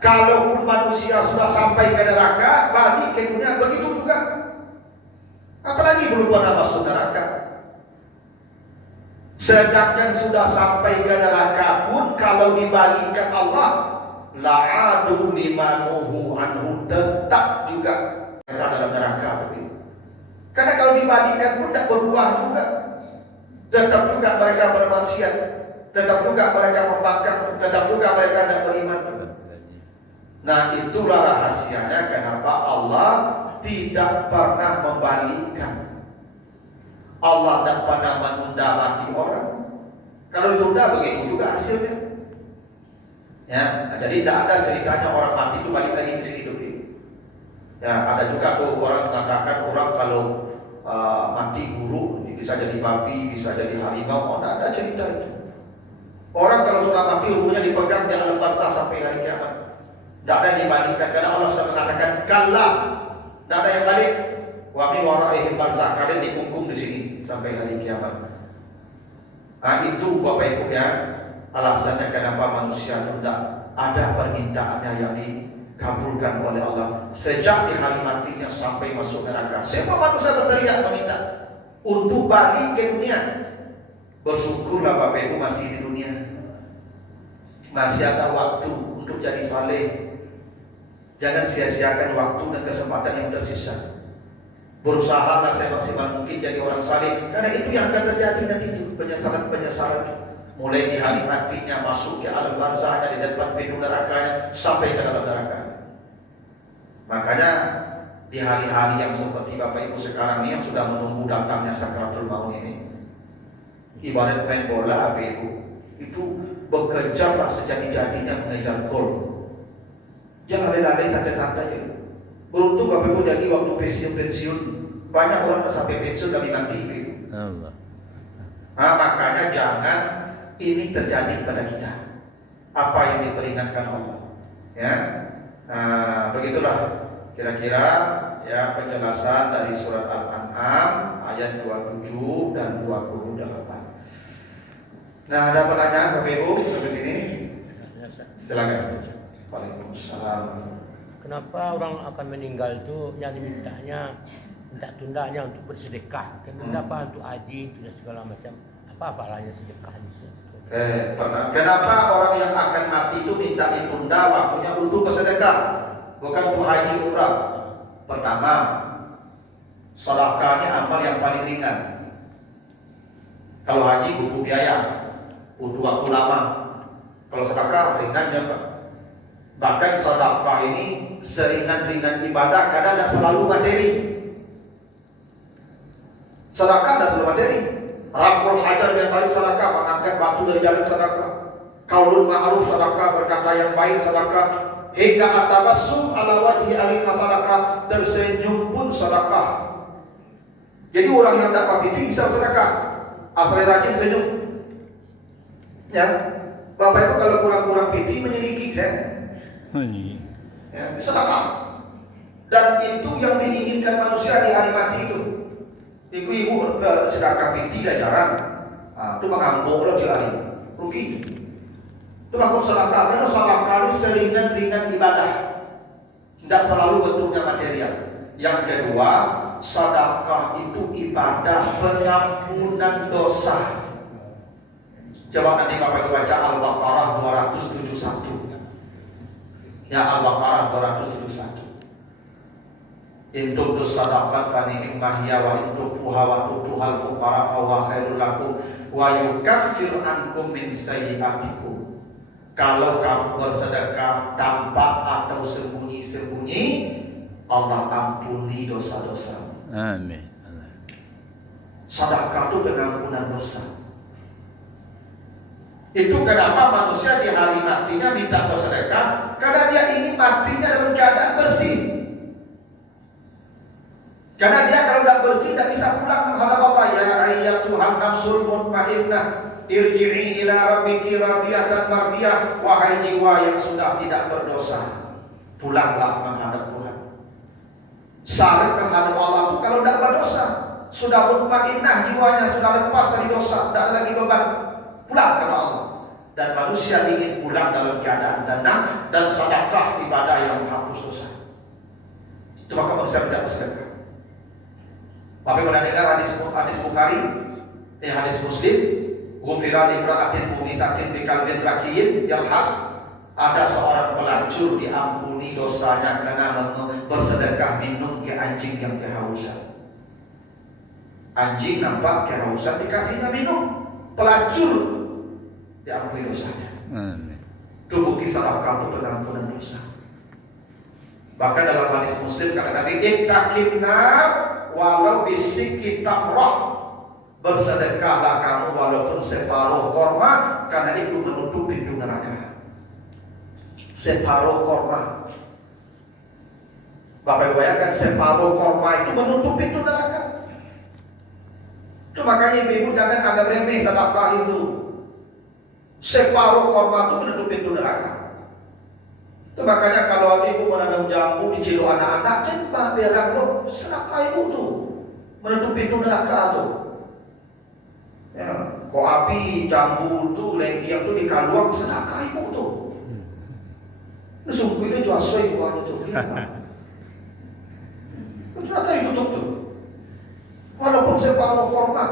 Kalaupun manusia sudah sampai ke neraka, balik ke dunia begitu juga. Apalagi belum pernah masuk neraka. Sedangkan sudah sampai ke neraka pun, kalau dibalikkan Allah, la'adu limanuhu anhu, tetap juga mereka dalam neraka begitu. Karena kalau dibalikkan pun tidak berubah juga. Tetap juga mereka bermaksiat, tetap juga mereka membangkang, tetap juga mereka tidak beriman. Nah, itulah rahasianya kenapa Allah tidak pernah membalikkan. Allah tidak pernah menunda mati orang. Kalau ditunda begitu juga hasilnya. Ya, jadi tidak ada ceritanya orang mati itu balik lagi ke sini hidup. Ya, ada juga tuh orang mengatakan orang kalau mati buruk bisa jadi babi, bisa jadi harimau. Oh, tidak ada cerita itu. Orang kalau sudah mati ruhnya dipegang di alam barzah sampai hari kiamat. Tidak ada yang dibalikkan karena Allah sudah mengatakan kalah. Tidak ada yang balik. Wa min waraihim barzah, kalian dikungkung di sini sampai hari kiamat. Nah, itu Bapak Ibu ya, alasannya kenapa manusia tidak ada permintaannya yang dikabulkan oleh Allah sejak di hari matinya sampai masuk neraka. Semua manusia berteriak meminta untuk balik ke dunia. Bersyukurlah Bapak Ibu masih di dunia, masih ada waktu untuk jadi saleh. Jangan sia-siakan waktu dan kesempatan yang tersisa. Berusahalah semaksimal mungkin jadi orang saleh, karena itu yang akan terjadi nanti, penyesalan-penyesalan. Mulai di hari matinya, masuk ke alam barzahnya, di depan pintu nerakanya, sampai ke dalam neraka. Makanya di hari-hari yang seperti Bapak Ibu sekarang ini yang sudah menunggu datangnya sakratul maut ini, ibarat main bola Bapak Ibu, itu bekerjalah sejadi-jadinya mengejar gol. Jangan lari-lari santai-santai. Beruntung Bapak Ibu jadi waktu pensiun, banyak orang sampai pensiun dari mati. Nah, makanya jangan ini terjadi pada kita. Apa yang diperingatkan Allah, ya. Nah, begitulah kira-kira ya penjelasan dari surat Al-An'am ayat 27 dan 28. Nah, ada pertanyaan Bapak Ibu sampai sini? Silakan. Waalaikumsalam. Kenapa orang akan meninggal itu yang dimintanya, minta tundanya untuk bersedekah? Kenapa untuk haji, untuk segala macam? Apa pahalanya sedekah ini? Kenapa orang yang akan mati itu minta ditunda waktunya untuk bersedekah, bukan untuk haji umrah? Pertama, sedekahnya amal yang paling ringan. Kalau haji butuh biaya, butuh waktu lama. Kalau sedekah ringan ya Pak. Bahkan sedekah ini seringan-ringan ibadah, kadang tidak selalu materi. Sedekah tidak selalu materi. Raful hajar yang tadi sedekah, mengangkat batu dari jalan sedekah. Qaulul ma'ruf sedekah, berkata yang baik sedekah. Hingga atabassum ala wajhi ahli sedekah, tersenyum pun sedekah. Jadi orang yang dapat piti bisa bersedekah, asal rajin senyum. Ya, Bapak Ibu kalau kurang-kurang piti menyelidiki saya. Ya, sedekah. Dan itu yang diinginkan manusia di hari mati itu. Ibu-ibu sedekah piti dah jarang. Itu mengambung loh hari, rugi. Itu makhluk sedekah. Karena sedekah ini seringan-ringan ibadah. Tidak selalu bentuknya material. Yang kedua, sedekah itu ibadah pengampunan dosa. Coba nanti Bapak Ibu baca Al-Baqarah 271. Ya, Al-Baqarah 271. In tubdu sadaqat fa ni'mah hiya wa in tukhfuha wa tu'tuhal fuqara fa huwa khairul lakum wa yukaffir ankum min sayyi'atikum. Kalau kamu bersedekah tampak atau sembunyi-sembunyi, Allah ampuni dosa-dosa. Amin. Sedekah itu pengampunan dosa. Itu kenapa manusia di hari matinya minta bersedekah, karena dia ingin matinya dalam keadaan bersih. Karena dia kalau tidak bersih tidak bisa pulang menghadap Allah. Ya ayyatuhan nafsul mutmainnah, irji'i ila rabbiki radiyatan mardiyah. Wahai jiwa yang sudah tidak berdosa, pulanglah menghadap Tuhan. Saling menghadap Allah itu kalau tidak berdosa, sudah mutmainnah jiwanya, sudah lepas dari dosa, tidak ada lagi beban, pulang kepada Allah. Dan manusia ingin pulang dalam keadaan tenang dan sedekah ibadah yang menghapus dosa. Itu maka manusia tidak bersedekah. Bapak pernah dengar hadis Bukhari, hadis Muslim, ghufira limra'atin mumisatin bi qalbin raqiyin yalhas. Ada seorang pelacur diampuni dosanya karena bersedekah minum ke anjing yang kehausan. Anjing nampak kehausan dikasihnya minum, pelacur diampuni dosanya. Itu bukti sedekah itu pengampunan dosa. Bahkan dalam hadis Muslim kata Nabi, ittaqinna walau bisik kitab roh, bersedekahlah kamu walaupun separuh korma, karena itu menutup pintu neraka. Separuh korma, Bapak bayangkan separuh korma itu menutup pintu neraka. Itu makanya ibu jangan anggap remeh sedekah itu. Separuh korma itu menutup pintu neraka. Itu makanya kalau ibu menanam jambu di cilo anak-anak, cepat biarkan lo sedekah ibu tuh menutup pintu neraka tuh. Ya, kok api jambu tuh lengkiang tuh dikaluang sedekah ibu tuh. Itu sungguh ini jual soy buah itu. Ternyata ditutup tuh. Walaupun separuh korma.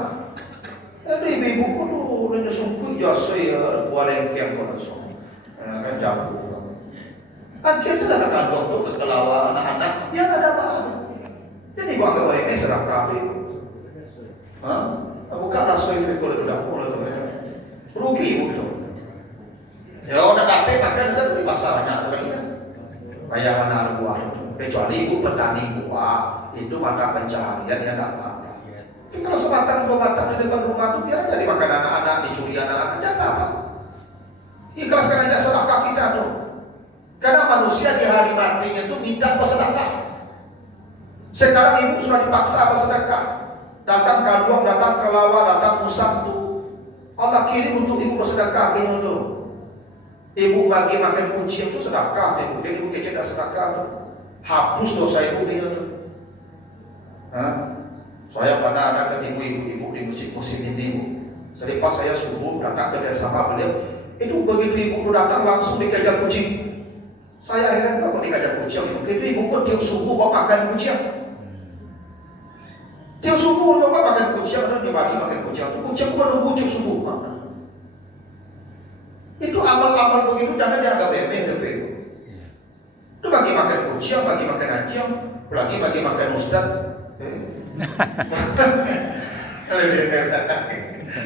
Jadi ibu-ibuku tuh nanya sungguh jual soy buah lengkiang kok langsung. Kan jambu. Akhirnya sedekah kandung tuh kelawar anak-anak, ya ada apa-apa. Jadi gua anggap ini sedekah itu. Bukan rasul itu kalau udah rugi itu. Ya udah dapat makan saya di pasarnya kali ya. Kayak mana buah itu. Kecuali ibu petani buah itu mata pencaharian ya enggak apa-apa. Tapi kalau sebatang dua batang di depan rumah itu biar aja dimakan anak-anak, dicuri anak-anak, enggak apa-apa. Ikhlaskan aja sedekah kita tuh. Karena manusia di hari matinya itu minta bersedekah. Sekarang ibu sudah dipaksa bersedekah. Datang kaduang, datang kelawar, datang musang tuh. Allah kirim untuk ibu bersedekah ini tuh. Ibu bagi makan kucing itu sedekah. Ibu kecil tak sedekah tuh. Hapus dosa ibu dia tuh. Saya pernah ada ke ibu-ibu di musim ini bu. Selepas saya subuh datang kerja sama beliau, itu begitu ibu datang langsung dikejar kucing. Saya heran kok dikejar kucing. Begitu ibu kok tiap subuh bawa makan kucing. Tiap subuh bawa makan kucing, terus dibagi makan kucing. Kucing pun menunggu tiap subuh makan. Itu amal-amal begitu jangan dianggap remeh deh. Itu bagi makan kucing, bagi makan anjing, lagi bagi makan ustad.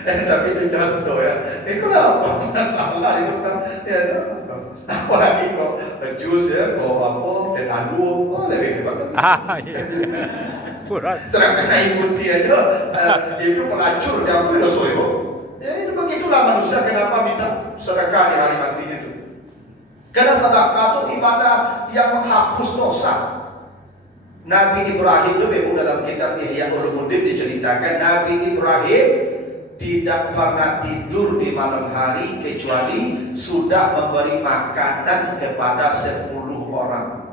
Tapi itu contoh ya. Itu apa masalah itu kan? Ya, apalagi kok jus ya, kok apa, dan adu, lebih hebat. Serang kena ikuti aja, itu pelacur, diakui dosa itu. Ya itu begitulah manusia kenapa minta sedekah di hari matinya itu. Karena sedekah itu ibadah yang menghapus dosa. Nabi Ibrahim itu memang dalam kitab Ihya Ulumuddin diceritakan Nabi Ibrahim tidak pernah tidur di malam hari kecuali sudah memberi makanan kepada 10 orang.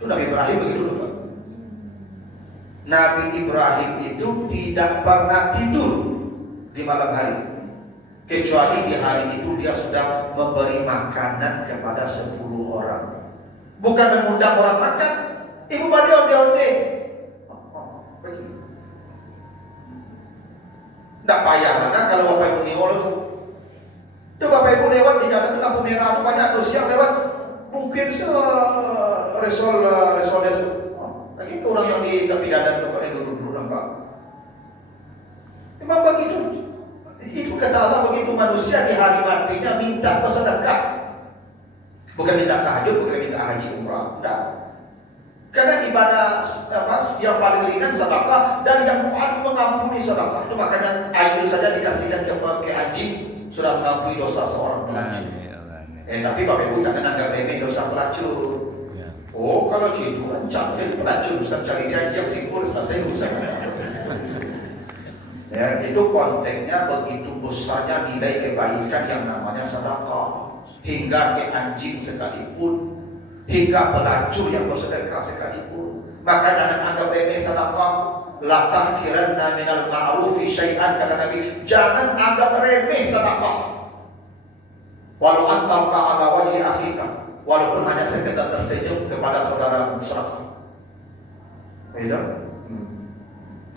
Itu Nabi Ibrahim begitu loh Pak. Nabi Ibrahim itu tidak pernah tidur di malam hari kecuali di hari itu dia sudah memberi makanan kepada 10 orang. Bukan mengundang orang makan. Ibu badi onde-onde. Pergi. Tidak payah mana kalau Bapak Ibu niol itu. Itu Bapak Ibu lewat di jalan itu lampu merah itu banyak tuh siang lewat. Mungkin resol. Lagi itu orang yang di tepi jalan itu yang dulu nampak. Memang begitu. Itu kata Allah begitu manusia di hari matinya minta bersedekah. Bukan minta tahajud, bukan minta haji umrah, tidak. Karena ibadah yang paling ringan sedekah dan yang paling mengampuni sedekah. Itu makanya air saja dikasihkan ke anjing sudah mengampuni dosa seorang pelacur. Tapi Bapak Ibu jangan anggap remeh dosa pelacur. Oh kalau itu rancang jadi pelacur Ustaz cari saja yang simpul selesai urusan. Ya itu konteksnya begitu besarnya nilai kebaikan yang namanya sedekah. Hingga ke anjing sekalipun, hingga pelacur yang bersedekah sekalipun. Maka jangan anggap remeh sedekah. La tahkiranna minal ma'rufi syai'an, kata Nabi. Jangan anggap remeh sedekah. Walau antalqa ala wajhi akhika, walaupun hanya sekedar tersenyum kepada saudara sedekah.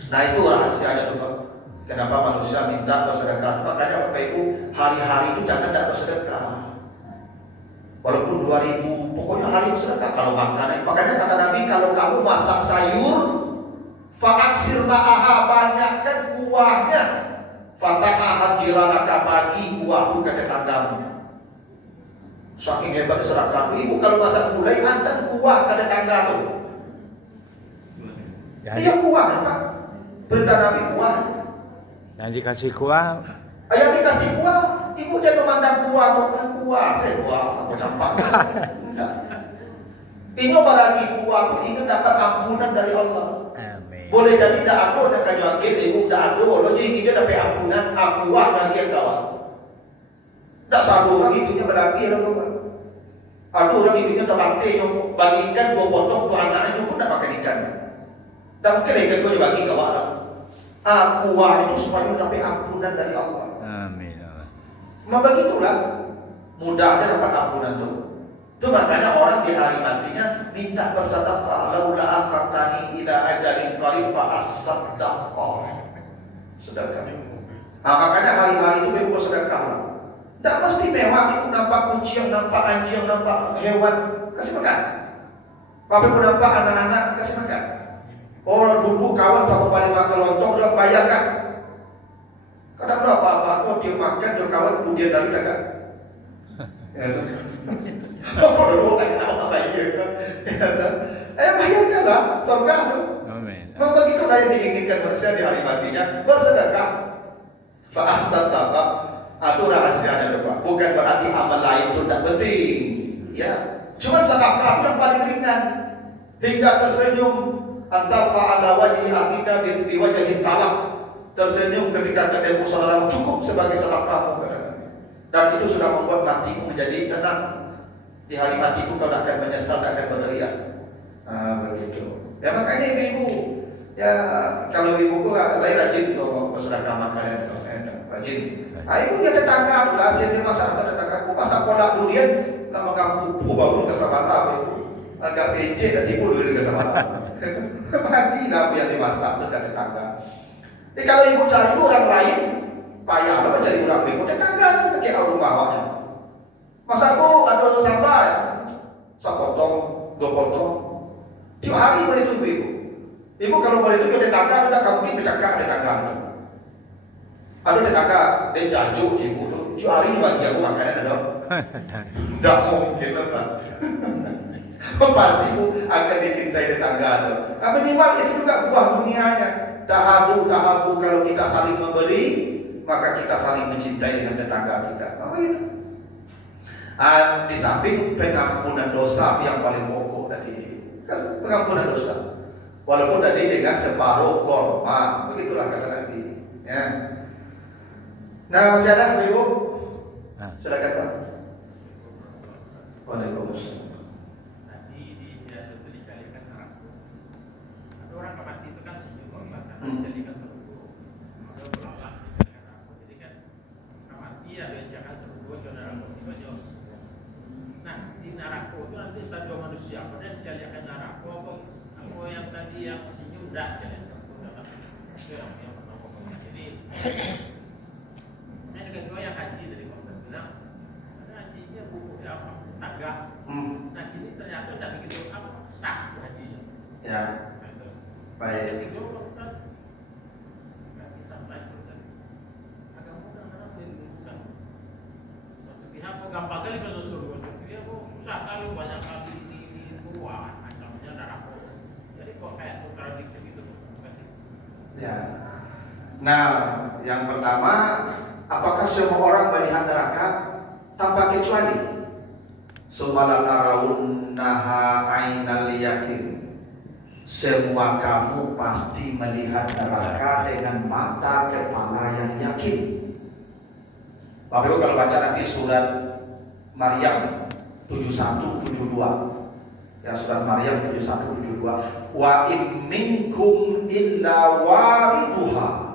Nah itu rahasianya tuh Pak. Kenapa manusia minta bersedekah? Makanya Bapak Ibu hari-hari itu jangan tidak bersedekah. Walaupun 2000, pokoknya hari bersedekah kalau makanan. Makanya kata Nabi, kalau kamu masak sayur, fa'aksir ma'aha, banyakkan kuahnya. Fata'aha jiranaka, bagi kuah itu ke tetanggamu. Saking hebat sedekah. Ibu kalau masak gulai, antar kuah ke tetangga tuh. Iya kuah Pak. Perintah Nabi kuah. Yang dikasih kuah. Yang dikasih kuah. Ibu dia memandang kuah, saya kuah, aku campak. Ini apalagi kuah, aku ingin dapat ampunan dari Allah. Amin. Boleh jadi tidak aku nak kaji ibu tidak ada, lo jadi kita dapat ampunan, kuah lagi yang kawan. Tak satu orang ibunya berlaki loh Pak. Ada orang ibunya terbantai, yang bagikan 2 potong, 2 anaknya pun tak makan ikan. Dan mungkin ikan kau dibagi kawan. Kuah itu supaya dapat ampunan dari Allah. Amin. Begitulah mudahnya dapat ampunan itu. Itu makanya orang di hari matinya minta bersedekah. Laula akhartani ila ajalin qarib fa asaddaqah. Sedekah. Makanya hari-hari itu memang bersedekah. Tidak mesti mewah itu nampak kucing, nampak anjing, nampak hewan kasih makan. Bapak pun nampak anak-anak kasih makan. Orang duduk kawan sama paling makan lontong udah bayarkan. Kadang apa-apa, kau dia makan, dia kawan, kemudian dari dagang. Kau dulu apa iya? Bayarkanlah, surga tu. Amin. Memang begitulah yang diinginkan manusia di hari matinya, bersedekah. Fa'asataqa, itu rahasianya Pak. Bukan berarti amal lain itu tidak penting. Ya, cuma sedekah yang paling ringan. Hingga tersenyum antar fa'ala wajhi akhika bi wajhi talak. Tersenyum ketika ketemu saudaramu cukup sebagai sedekahmu. Dan itu sudah membuat matimu menjadi tenang. Di hari matimu kau akan menyesal, akan berteriak. Begitu. Ya makanya ibu, ya kalau ibuku lain rajin kalau bersedekah makanan rajin. Ibu ya tetangga aku lah, saya masak tetangga aku masak kolak durian, lama kamu bangun ke Samata ibu. Agak seceh dan ibu dulu ke Samata. Pagi lah yang dimasak dekat tetangga. Jadi kalau ibu cari orang lain, payah lah mencari orang ibu tetangga pakai rumah awaknya. Masa aku ada sampah ya? Sepotong, 2 potong. Tiap hari boleh tunggu ibu. Ibu kalau boleh tunggu tetangga, udah kamu bercakap tetangga. Ada tetangga, dia jajuk ibu tu. Tiap hari bagi aku makanan ada. Tak mungkin lah Pak. Pasti ibu akan dicintai tetangga tu. Tapi minimal itu juga buah dunianya. Tahabu kalau kita saling memberi, maka kita saling mencintai dengan tetangga kita. Di samping pengampunan dosa yang paling pokok tadi. pengampunan dosa. Walaupun tadi dengan separuh korma, begitulah kata Nabi. Ya. Nah, masih ada Ibu? Silakan Pak. Waalaikumsalam. Tadi dijadikan neraka. Ada orang mati itu kan senyum korban, karena dijadikan serupu. Ada ulama dijadikan neraka. Jadi kan mati ya dijadikan serupu ke neraka musibahnya. Nah di neraka itu nanti stadium manusia. Padahal dijadikan neraka apa yang tadi yang senyum tidak jadi serupu dalam itu yang pertama pokoknya. Jadi saya juga dua yang haji dari korban bilang. Hajinya buku apa? Tagak. Nah ini ternyata tidak begitu apa sah hajinya. Ya. Baik. Jadi gue Ustaz nggak bisa baik Ustaz. Agak mudah karena dari bukan. Satu pihak kok gampang kali masuk surga. Dia kok susah kali banyak kali ini wah macamnya neraka. Jadi kok kayak kontradiktif gitu. Ya. Nah, yang pertama, apakah semua orang melihat neraka? Tanpa kecuali sumala tarawunnaha ainal yakin. Semua kamu pasti melihat neraka dengan mata kepala yang yakin. Bapak Ibu kalau baca nanti surat Maryam 71 72. Ya, surat Maryam 71 72. Wa in minkum illa wariduha.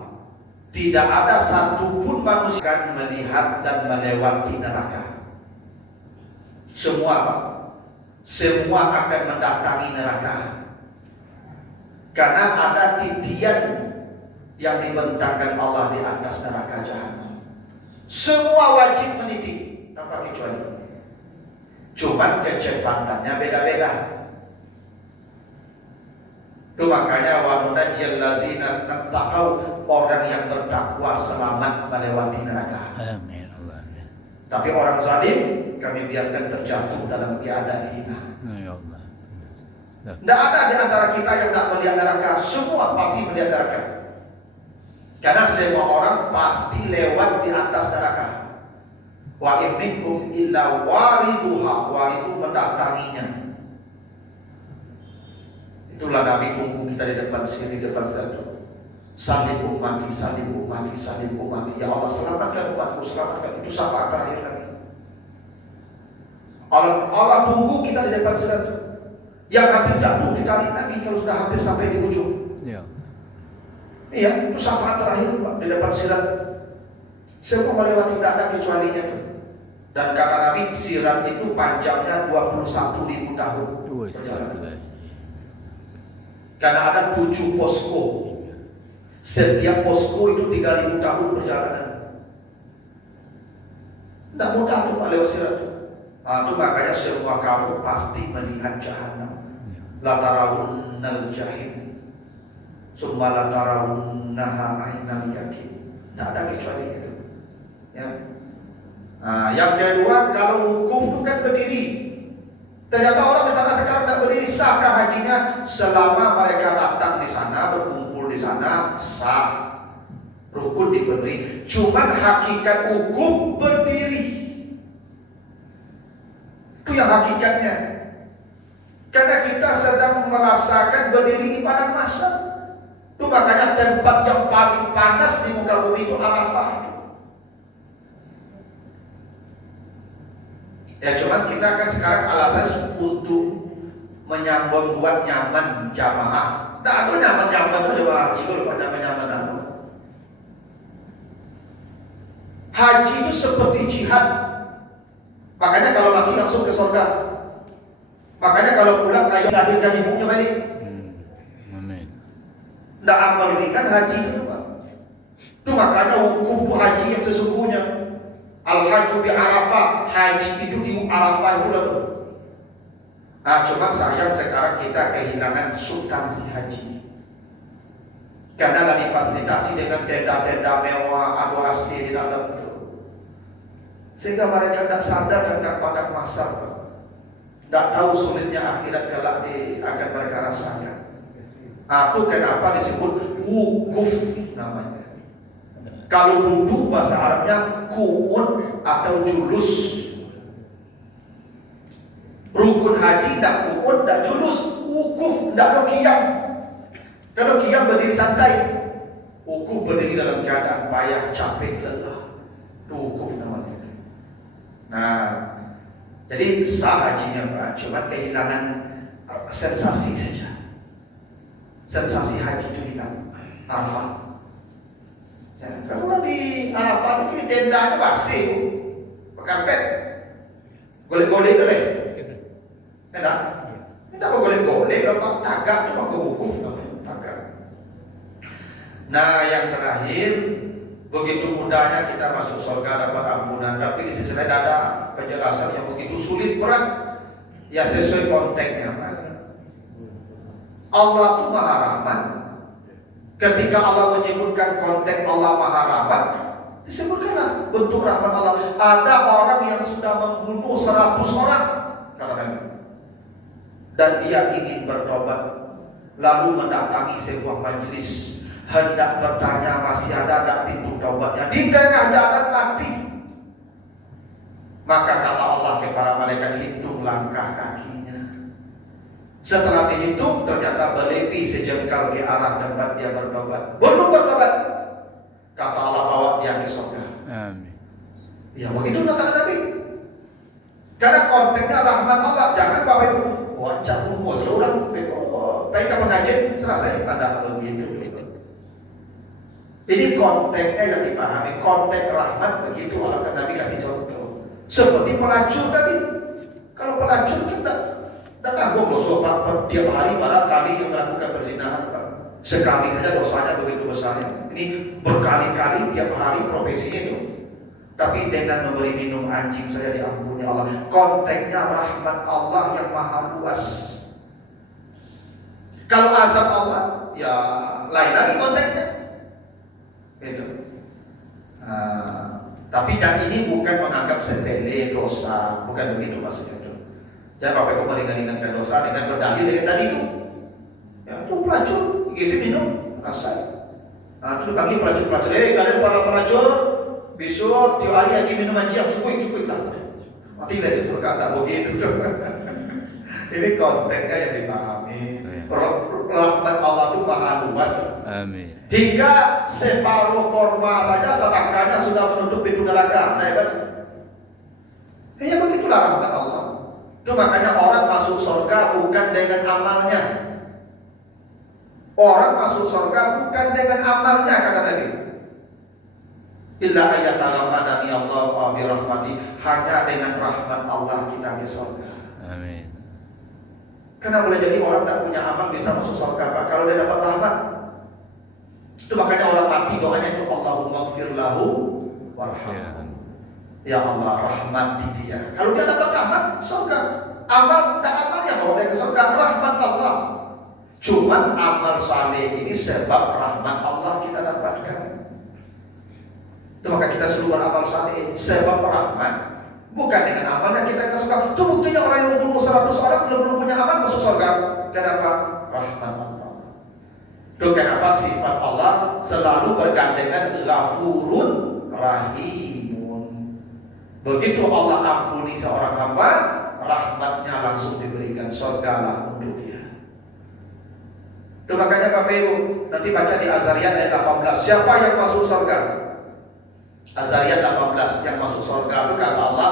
Tidak ada satupun manusia akan melihat dan melewati neraka. Semua akan mendatangi neraka. Karena ada titian yang dibentangkan Allah di atas neraka jahanam. Semua wajib meniti tanpa kecuali. Cuman kecepatannya beda-beda. Itu makanya wa nunajjil ladzina taqaw, orang yang bertakwa selamat melewati neraka. Amin. Tapi orang zalim kami biarkan terjatuh dalam keadaan hina. Ya Allah. Tidak ada di antara kita yang tidak melihat neraka. Semua pasti melihat neraka. Karena semua orang pasti lewat di atas neraka. Wa in minkum illa wariduha. Waridu mendatanginya. Itulah Nabi tunggu kita di depan sini, di depan satu. Salib ummati, salib ummati, salib ummati. Ya Allah selamatkan umatku, selamatkan. Itu syafaat terakhir Nabi. Allah tunggu kita di depan sirat. Yang hampir jatuh di tali Nabi kalau sudah hampir sampai di ujung. Ya. Iya, itu syafaat terakhir Pak, di depan sirat. Semua melewati, tidak ada kecualinya tuh. Dan kata Nabi, sirat itu panjangnya 21.000 tahun perjalanan. Karena ada 7 posko. Setiap posko itu 3.000 tahun perjalanan. Tidak mudah tuh Pak lewat sirat. Itu makanya semua kamu pasti melihat jahanam. La tarawunnal jahim. Summa la tarawunnaha ainal yakin. Tidak ada kecuali itu. Ya. Nah, yang kedua, kalau wukuf itu kan berdiri. Ternyata orang di sana sekarang tidak berdiri, sahkah hajinya? Selama mereka datang di sana, berkumpul di sana, sah. Rukun diberi. Cuman hakikat wukuf berdiri. Itu yang hakikatnya. Karena kita sedang merasakan berdiri di padang mahsyar. Itu makanya tempat yang paling panas di muka bumi itu Arafah. Ya cuman kita kan sekarang alasan untuk membuat nyaman jamaah. Nah itu nyaman-nyaman itu jamaah haji itu lupa nyaman-nyaman aku. Haji itu seperti jihad. Makanya kalau mati langsung ke surga. Makanya kalau pulang kayak lahirkan ibunya balik. Amin. Tidak amal ini kan haji itu Pak. Itu makanya hukum haji yang sesungguhnya. Al-Hajju bi Arafah, haji itu di Arafah itu loh. Nah, cuma sayang sekarang kita kehilangan substansi haji. Karena lagi difasilitasi dengan tenda-tenda mewah, adu AC di dalam itu. Sehingga mereka tidak sadar tentang padang mahsyar. Tidak tahu sulitnya akhirat kelak akan mereka rasakan. Itu kenapa disebut wukuf namanya. Kalau duduk bahasa Arabnya ku'ud atau julus. Rukun haji tak ku'ud tak julus, wukuf. tidak ada qiyam. Kalau qiyam berdiri santai, wukuf berdiri dalam keadaan payah, capek, lelah. Itu wukuf namanya. Nah, jadi sah hajinya Pak, cuma kehilangan sensasi saja. Sensasi haji itu hilang. Arafah. Ya, kalau di Arafah ini tendanya bersih, berkarpet, golek-golek tu deh. Enak? Ini tak golek-golek, kalau tagak tu pakai wukuf tagak. Nah, yang terakhir, begitu mudahnya kita masuk surga dapat ampunan, tapi di sisi lain ada penjelasan yang begitu sulit berat. Ya sesuai konteksnya Pak. Allah itu Maha Rahmat. Ketika Allah menyebutkan konteks Allah Maha Rahmat, disebutkanlah bentuk rahmat Allah. Ada orang yang sudah membunuh 100 orang, kata Nabi, dan dia ingin bertobat, lalu mendatangi sebuah majelis, hendak bertanya masih ada tak pintu taubatnya. Di tengah jalan mati. Maka kata Allah kepada malaikat, hitung langkah kakinya. Setelah dihitung, ternyata berlebih sejengkal ke arah tempat dia bertobat. Belum bertobat, kata Allah, bawa dia ke surga. Amin. Ya begitu kata Nabi. Karena konteksnya rahmat Allah. Jangan Bapak Ibu wancak buku seluruh baik pengajian selesai ada begitu. Ini konteksnya yang dipahami. Konteks rahmat begitu Allah kan Nabi kasih contoh. Seperti pelacur tadi. Kalau pelacur kita tidak tanggung dosa tiap hari pada kali yang melakukan perzinahan. Sekali saja dosanya begitu besarnya. Ini berkali-kali tiap hari profesinya itu. Tapi dengan memberi minum anjing saja diampuni Allah. Konteksnya rahmat Allah yang maha luas. Kalau azab Allah, ya lain lagi konteksnya. Itu. Tapi yang ini bukan menganggap sepele dosa, bukan begitu maksudnya itu. Jangan Bapak Ibu meringankan dosa dengan berdalil yang tadi itu. Ya itu pelacur, isi minum, rasa. Nah itu bagi pelacur-pelacur, kalian para pelacur, besok tiap hari lagi minum anjing, cukup tak. Mati dah itu surga, tak begitu. Ini konteksnya yang dipahami. Rahmat Allah itu maha luas. Amin. Hingga separuh korma saja sedekahnya sudah menutup pintu neraka. Nah, hebat. Ya begitulah rahmat Allah. Itu makanya orang masuk surga bukan dengan amalnya. Orang masuk surga bukan dengan amalnya, kata Nabi. Illa ayatalammadani Allah wa bi rahmati, hanya dengan rahmat Allah kita di surga. Amin. Karena boleh jadi orang tak punya amal bisa masuk surga Pak, kalau dia dapat rahmat. Itu makanya orang mati doanya itu Allahumma gfir lahu warhamhu. Ya Allah rahmati dia. Kalau dia dapat rahmat surga. Amal tak amal yang bawa dia ke surga, rahmat Allah. Cuman amal saleh ini sebab rahmat Allah kita dapatkan. Itu maka kita suruh beramal saleh sebab rahmat. Bukan dengan amalnya kita ke surga. Itu buktinya orang yang membunuh 100 orang belum punya amal masuk surga. Kenapa? Rahmat Allah. Itu kenapa sifat Allah selalu bergandengan Ghafurun Rahimun. Begitu Allah ampuni seorang hamba, rahmatnya langsung diberikan, surga lah untuk dia. Itu makanya Bapak Ibu nanti baca di Azariyat ayat 18, siapa yang masuk surga? Azariyat 18, yang masuk surga itu kata Allah,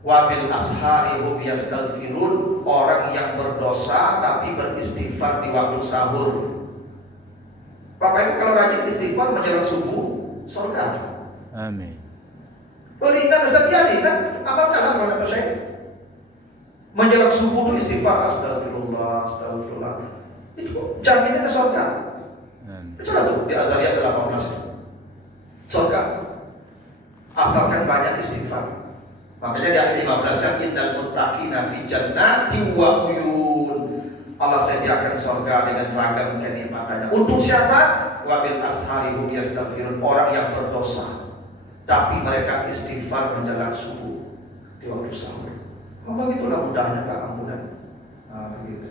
wabil ashari hum yastaghfirun, orang yang berdosa tapi beristighfar di waktu sahur. Bapak Ibu kalau rajin istighfar menjelang subuh, surga. Amin. Berikan dosa dia nih kan, apa kan kalau percaya? Menjelang subuh itu istighfar, astagfirullah, astagfirullah. Itu jaminnya ke surga. Coba tuh di Azariyat 18. Surga. Asalkan banyak istighfar. Makanya di ayat 15 yang innal muttaqina fi jannati wa uyun. Allah sediakan surga dengan ragam kenikmatannya. Untuk siapa? Wabil ashari hum yastaghfirun, orang yang berdosa tapi mereka istighfar menjelang subuh di waktu sahur. Begitulah mudahnya Pak ampunan. Begitu.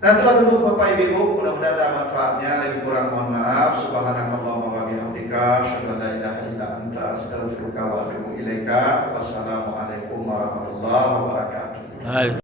Nah itulah dulu Bapak Ibu, mudah-mudahan ada manfaatnya. Lebih kurang mohon maaf. Subhanakallahumma wa bihamdika, asyhadu an la ilaha illa anta, astaghfiruka wa atubu ilaika. Wassalamualaikum warahmatullahi wabarakatuh.